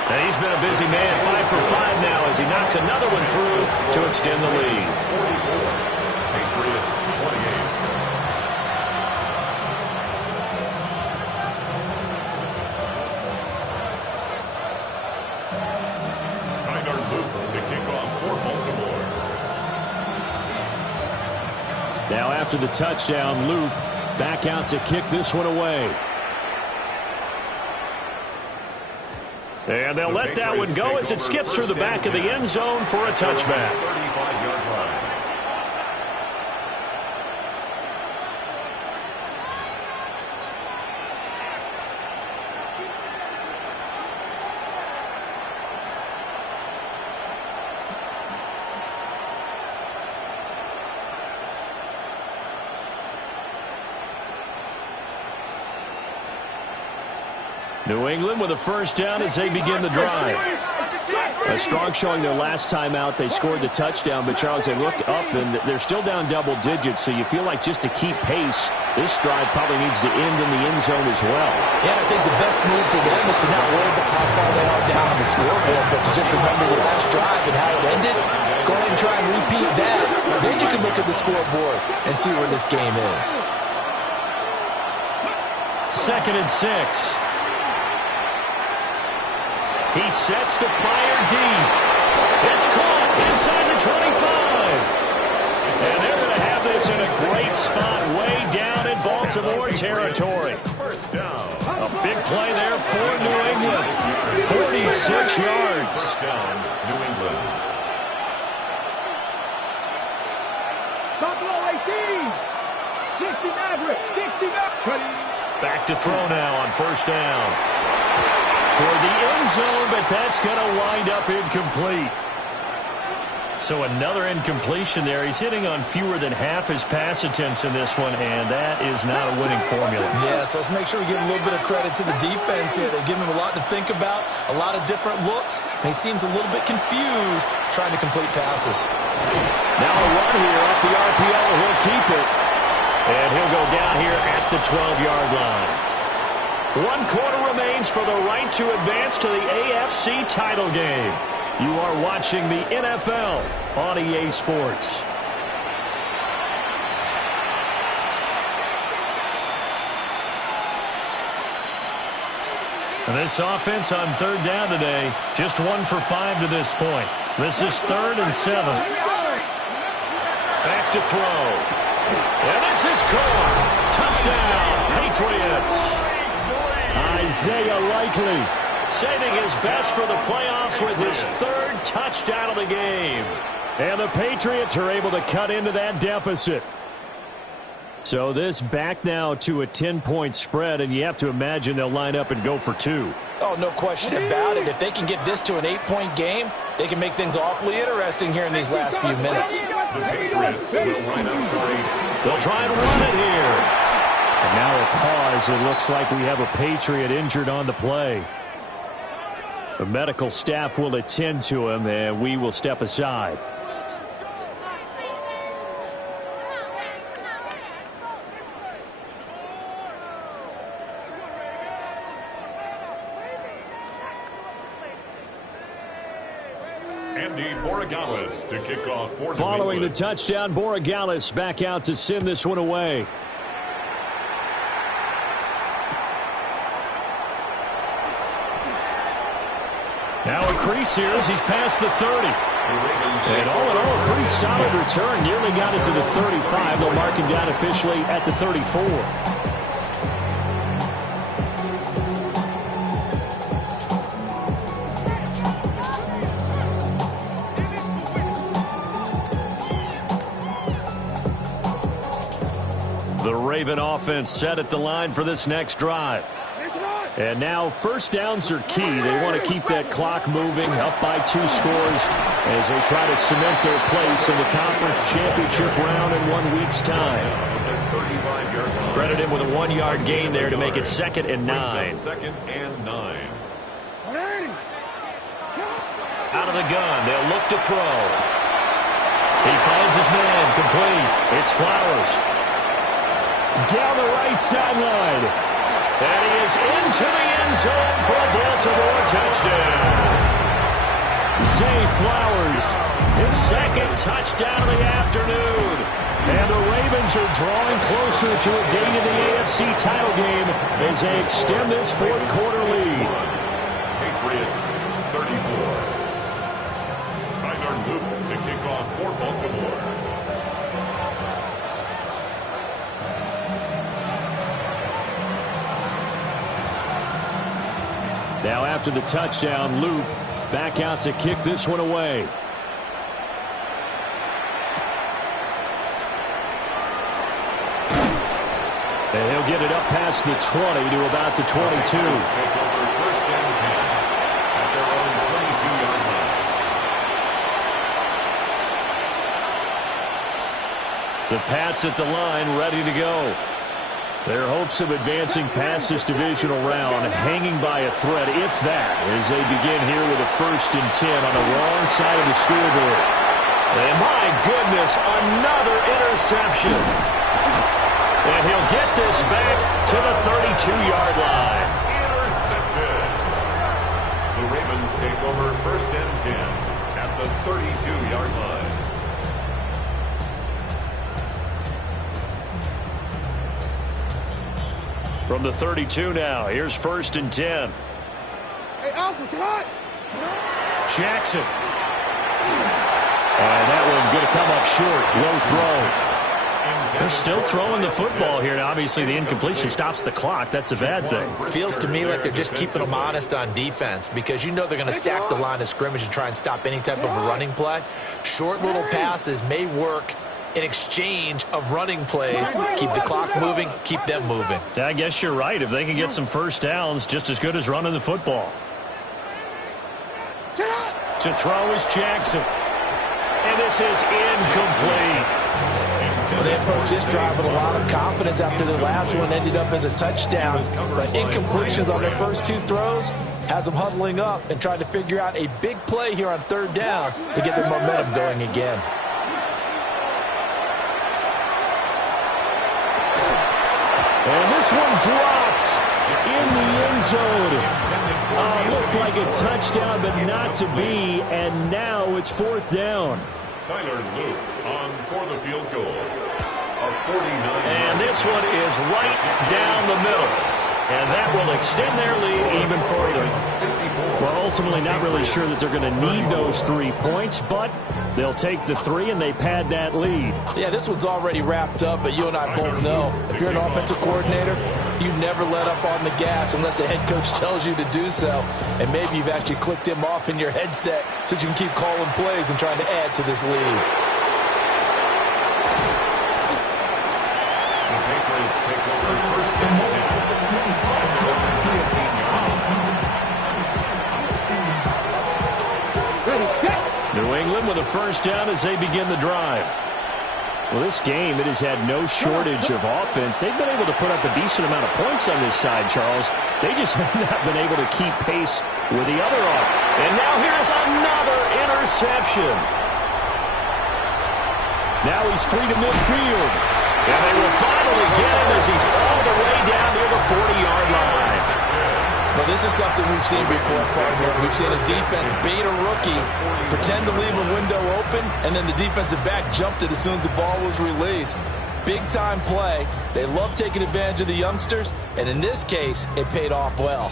And he's been a busy man, 5 for 5 now as he knocks another one through to extend the lead. Patriots 28. Tyler Luke to kick off for Baltimore. Now after the touchdown, Luke back out to kick this one away. And they'll let that one go as it skips through the back of the end zone for a touchback. 35-yard line. New England with a first down as they begin the drive. A strong showing their last time out. They scored the touchdown, but Charles, they look up and they're still down double digits, so you feel like just to keep pace, this drive probably needs to end in the end zone as well. Yeah, I think the best move for them is to not worry about how far they are down on the scoreboard, but to just remember the last drive and how it ended. Go ahead and try and repeat that. Then you can look at the scoreboard and see where this game is. 2nd and 6. He sets to fire deep. It's caught inside the 25. And they're going to have this in a great spot way down in Baltimore territory. A big play there for New England. 46 yards. New England. Back to throw now on first down. Toward the end zone, but that's going to wind up incomplete. So another incompletion there. He's hitting on fewer than half his pass attempts in this one, and that is not a winning formula. Yeah, so let's make sure we give a little bit of credit to the defense here. They've given him a lot to think about, a lot of different looks, and he seems a little bit confused trying to complete passes. Now a run here off the RPO. He'll keep it, and he'll go down here at the 12-yard line. 1 quarter remains for the right to advance to the AFC title game. You are watching the NFL on EA Sports. And this offense on third down today, just 1 for 5 to this point. This is 3rd and 7. Back to throw. And this is caught. Touchdown, Patriots. Isaiah Likely saving his best for the playoffs with his 3rd touchdown of the game. And the Patriots are able to cut into that deficit. So this back now to a 10-point spread, and you have to imagine they'll line up and go for 2. Oh, no question about it. If they can get this to an 8-point game, they can make things awfully interesting here in these last few minutes. The Patriots will line up for 8. They'll try and run it here. And now a pause. It looks like we have a Patriot injured on the play. The medical staff will attend to him, and we will step aside. Andy Borregales to kick off for Following the touchdown, Borregales back out to send this one away. Now a crease here as he's past the 30. And all in all, a pretty solid return. Nearly got it to the 35. They'll mark him down officially at the 34. The Raven offense set at the line for this next drive. And now first downs are key. They want to keep that clock moving, up by 2 scores as they try to cement their place in the conference championship round in 1 week's time. Credit him with a 1-yard gain there to make it 2nd and 9. 2nd and 9. Out of the gun, they'll look to throw. He finds his man, complete. It's Flowers. Down the right sideline. And he is into the end zone for a Baltimore touchdown. Zay Flowers, his 2nd touchdown of the afternoon. And the Ravens are drawing closer to a date in the AFC title game as they extend this 4th quarter lead. Patriots 34. Tyler Luke to kick off for Baltimore. Now after the touchdown, Loop back out to kick this one away. And he'll get it up past the 20 to about the 22. Take over 1st and 10 at their own 22-yard line. The Pats at the line ready to go. Their hopes of advancing past this divisional round hanging by a thread, if that, as they begin here with a 1st and 10 on the wrong side of the scoreboard. And my goodness, another interception. And he'll get this back to the 32-yard line. Intercepted. The Ravens take over 1st and 10 at the 32-yard line. From the 32 now, here's 1st and 10. Hey, Alpha, what? Jackson. And that one going to come up short. Low throw. They're still throwing the football here. Now, obviously, the incompletion stops the clock. That's a bad thing. Feels to me like they're just keeping them honest on defense because you know they're going to stack the line of scrimmage and try and stop any type of a running play. Short little passes may work an exchange of running plays. Keep the clock moving, keep them moving. I guess you're right. If they can get some first downs, just as good as running the football. To throw is Jackson. And this is incomplete. Well, they approached this drive with a lot of confidence after the last one ended up as a touchdown. But incompletions on their first 2 throws has them huddling up and trying to figure out a big play here on 3rd down to get their momentum going again. And this one dropped in the end zone. Looked like a touchdown, but not to be. And now it's 4th down. Tyler Luke on for the field goal. And this one is right down the middle. And that will extend their lead even further. Well, ultimately not really sure that they're going to need those 3 points, but they'll take the 3 and they pad that lead. Yeah, this one's already wrapped up, but you and I both know if you're an offensive coordinator, you never let up on the gas unless the head coach tells you to do so. And maybe you've actually clicked him off in your headset so you can keep calling plays and trying to add to this lead. The Patriots take over 1st and 10. New England with a first down as they begin the drive. Well, this game, it has had no shortage of offense. They've been able to put up a decent amount of points on this side, Charles. They just have not been able to keep pace with the other arm. And now here's another interception. Now he's free to midfield. And they will finally get him as he's all the way down near the 40-yard line. Well, this is something we've seen before, partner. We've seen a defense bait a rookie, pretend to leave a window open, and then the defensive back jumped it as soon as the ball was released. Big-time play. They love taking advantage of the youngsters, and in this case, it paid off well.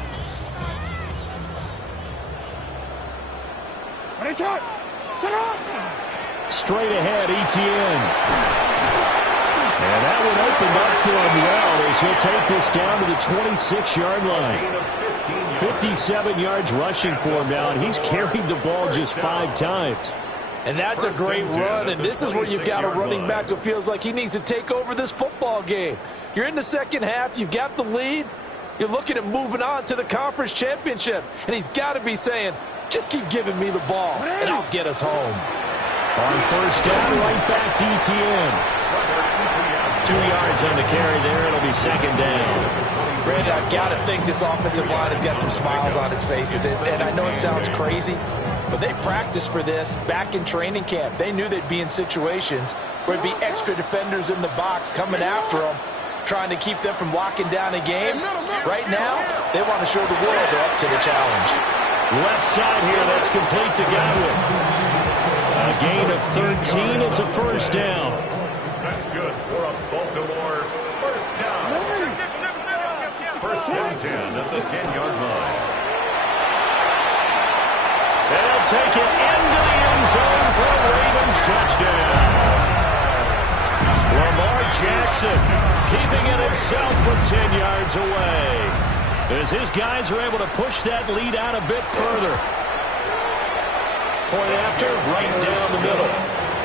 Straight ahead, Etienne. And that one opened up for him well as he'll take this down to the 26-yard line. 57 yards rushing for him now, and he's carried the ball just 5 times. And that's a great run, and this is where you've got a running back who feels like he needs to take over this football game. You're in the second half, you've got the lead, you're looking at moving on to the conference championship, and he's got to be saying, just keep giving me the ball, and I'll get us home. On first down, right back to Etienne. 2 yards on the carry there. It'll be 2nd down. Brandon, I've got to think this offensive line has got some smiles on its faces. And I know it sounds crazy, but they practiced for this back in training camp. They knew they'd be in situations where it'd be extra defenders in the box coming after them, trying to keep them from locking down a game. Right now, they want to show the world they're up to the challenge. Left side here, that's complete to Godwin. A gain of 13. It's a first down. That's good for a Baltimore first down. 1st and 10 at the 10-yard line. And they'll take it into the end zone for a Ravens touchdown. Lamar Jackson keeping it himself from 10 yards away, as his guys are able to push that lead out a bit further. Point after, right down the middle.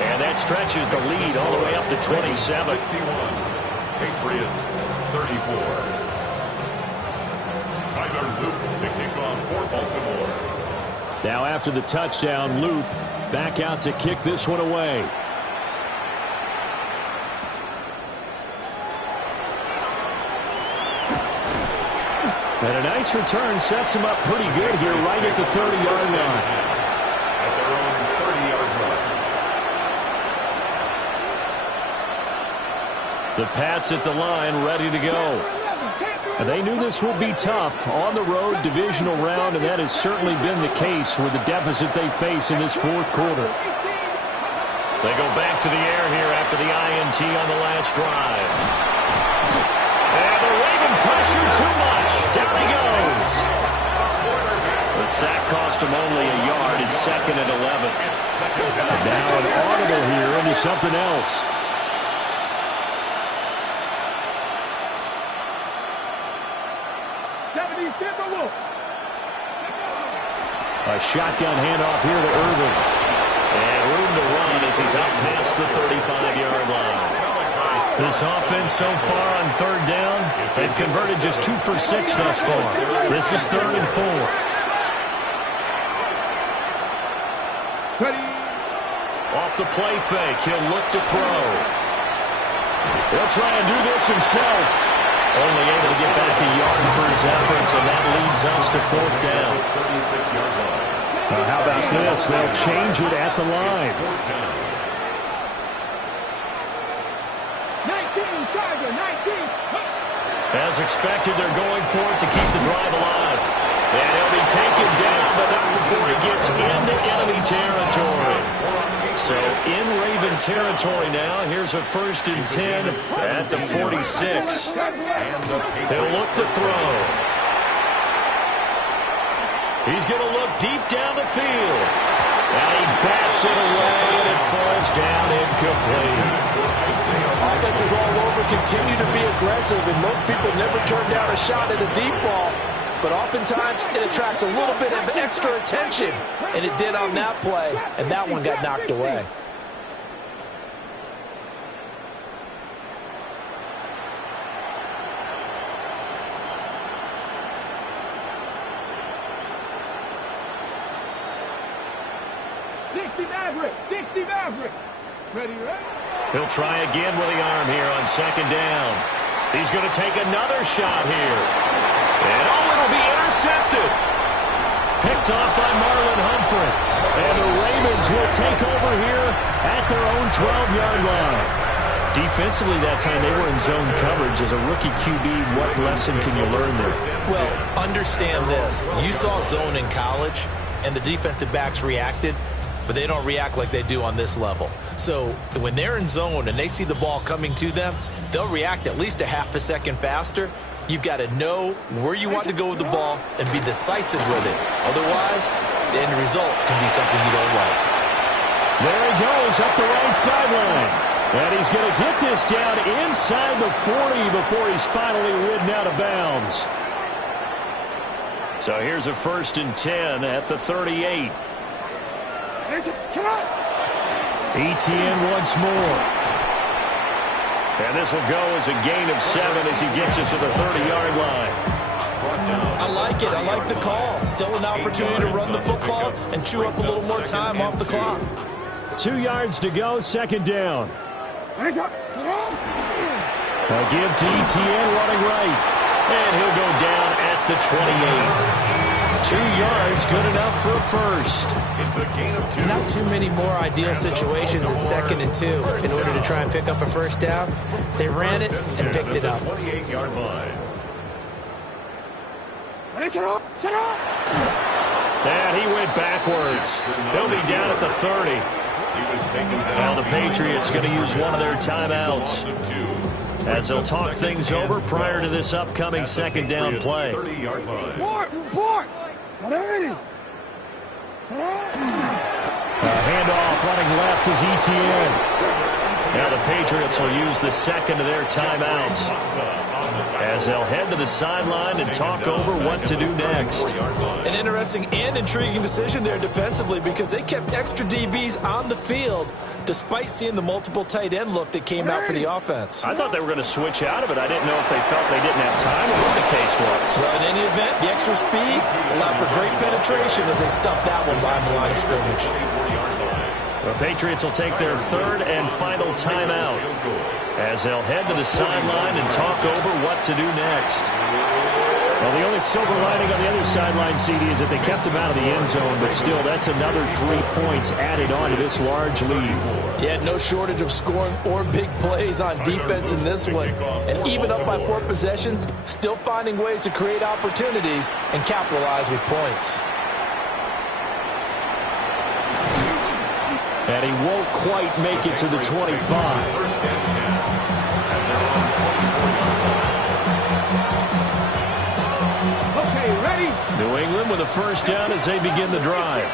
And that stretches the lead all the way up to 27. 61. Patriots 34. Tyler Luke to kick off for Baltimore. Now after the touchdown, Luke back out to kick this one away. And a nice return sets him up pretty good here right at the 30-yard line. At their own 30-yard line. The Pats at the line ready to go. And they knew this would be tough on the road divisional round, and that has certainly been the case with the deficit they face in this 4th quarter. They go back to the air here after the INT on the last drive. And the Raven pressure too much. Down he goes. The sack cost him only a yard. It's 2nd and 11. And now an audible here into something else. A shotgun handoff here to Irvin. And room to run as as he's out past the 35-yard line. This offense so far on third down, they've converted just 2 for 6 thus far. This is 3rd and 4. Off the play fake, he'll look to throw. He'll try and do this himself. Only able to get back a yard for his efforts, and that leads us to 4th down. How about this? They'll change it at the line. 19, Tiger, 19. As expected, they're going for it to keep the drive alive. And he'll be taken down, but not before he gets into enemy territory. So in Raven territory now. Here's a 1st and 10 at the 46. He'll look to throw. He's going to look deep down the field. And he bats it away, and it falls down incomplete. Offenses all over continue to be aggressive, and most people never turn down a shot at a deep ball. But oftentimes it attracts a little bit of extra attention, and it did on that play, and that one got knocked away. Ready? He'll try again with the arm here on 2nd down. He's going to take another shot here. And it'll be intercepted. Picked off by Marlon Humphrey. And the Ravens will take over here at their own 12-yard line. Defensively that time, they were in zone coverage. As a rookie QB, what lesson can you learn there? Well, understand this. You saw zone in college, and the defensive backs reacted, but they don't react like they do on this level. So when they're in zone and they see the ball coming to them, they'll react at least a half a second faster. You've got to know where you want to go with the ball and be decisive with it. Otherwise, the end result can be something you don't like. There he goes up the right sideline. And he's going to get this down inside the 40 before he's finally ridden out of bounds. So here's a 1st and 10 at the 38. Etienne once more. And this will go as a gain of 7 as he gets it to the 30-yard line. I like it. I like the call. Still an opportunity to run the football and chew up a little more time off the clock. 2 yards to go, 2nd down. A give to Etienne running right. And he'll go down at the 28. 2 yards, good enough for a first. It's a gain of 2. Not too many more ideal situations at 2nd and 2 in order to try and pick up a first down. They ran it and picked it up. 28-yard line. And he went backwards. They'll be down at the 30. Now the Patriots going to use one of their timeouts as they'll talk things over prior to this upcoming 2nd down play. Report! Handoff running left is Etienne. Now the Patriots will use the 2nd of their timeouts as they'll head to the sideline and talk over what to do next. An interesting and intriguing decision there defensively because they kept extra DBs on the field despite seeing the multiple tight end look that came out for the offense. I thought they were going to switch out of it. I didn't know if they felt they didn't have time or what the case was. Well, in any event, the extra speed allowed for great penetration as they stuffed that one behind the line of scrimmage. The Patriots will take their 3rd and final timeout as they'll head to the sideline and talk over what to do next. Well, the only silver lining on the other sideline, CD, is that they kept him out of the end zone, but still, that's another 3 points added on to this large lead. Yeah, no shortage of scoring or big plays on defense in this one. And even up by 4 possessions, still finding ways to create opportunities and capitalize with points. And he won't quite make it to the 25. New England with a first down as they begin the drive.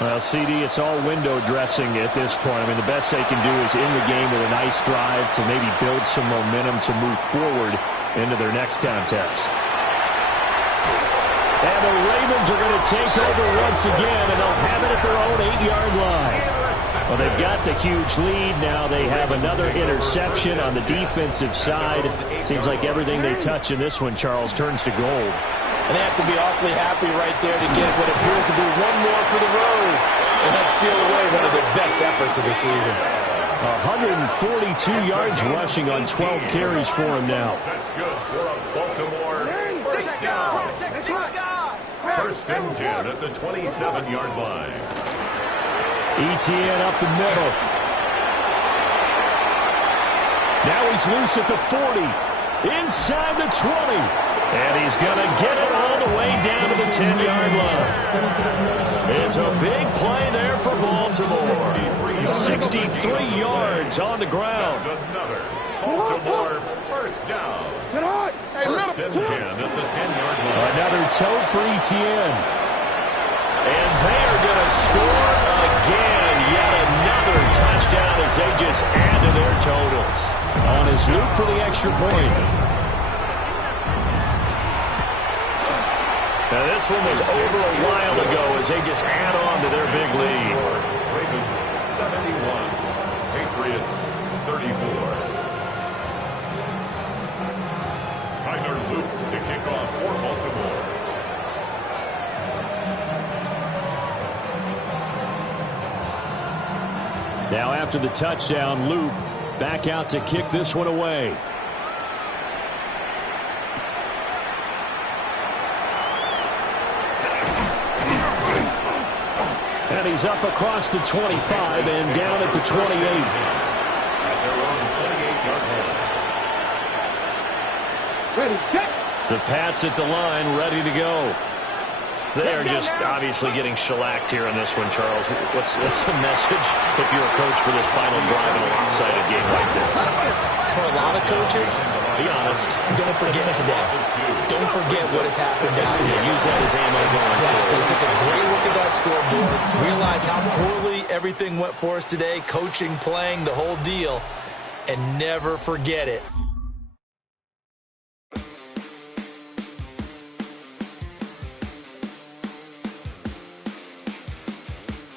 Well, CD, it's all window dressing at this point. I mean, the best they can do is in the game with a nice drive to maybe build some momentum to move forward into their next contest. And the Ravens are going to take over once again, and they'll have it at their own 8-yard line. Well, they've got the huge lead. Now they have another interception on the defensive side. Seems like everything they touch in this one, Charles, turns to gold. And they have to be awfully happy right there to get what appears to be one more for the road and help seal away one of their best efforts of the season. 142 yards rushing on 12 carries for him now. That's good for a Baltimore first down. First and 10 at the 27-yard line. ETN up the middle. Now he's loose at the 40. Inside the 20. And he's going to get it all the way down to the 10-yard line. It's a big play there for Baltimore. 63 yards on the ground. That's another Baltimore first down. First and 10 at the 10-yard line. Another toe for ETN. And they are going to score again. Yet another touchdown as they just add to their totals. On his loop for the extra point. Now this one was over a while ago as they just add on to their big lead. Ravens 71, Patriots 34. Tyler Luke to kick off for Baltimore. Now after the touchdown, Luke back out to kick this one away. And he's up across the 25 and down at the 28. At their own 28-yard line. Ready, set. The Pats at the line, ready to go. They are just obviously getting shellacked here in this one, Charles. What's the message if you're a coach for this final drive in a lopsided game like this? For a lot of coaches, be honest. don't forget today. Don't forget what has happened out here. Use that as ammo. Exactly. Take a great look at that scoreboard. Realize how poorly everything went for us today. Coaching, playing, the whole deal. And never forget it.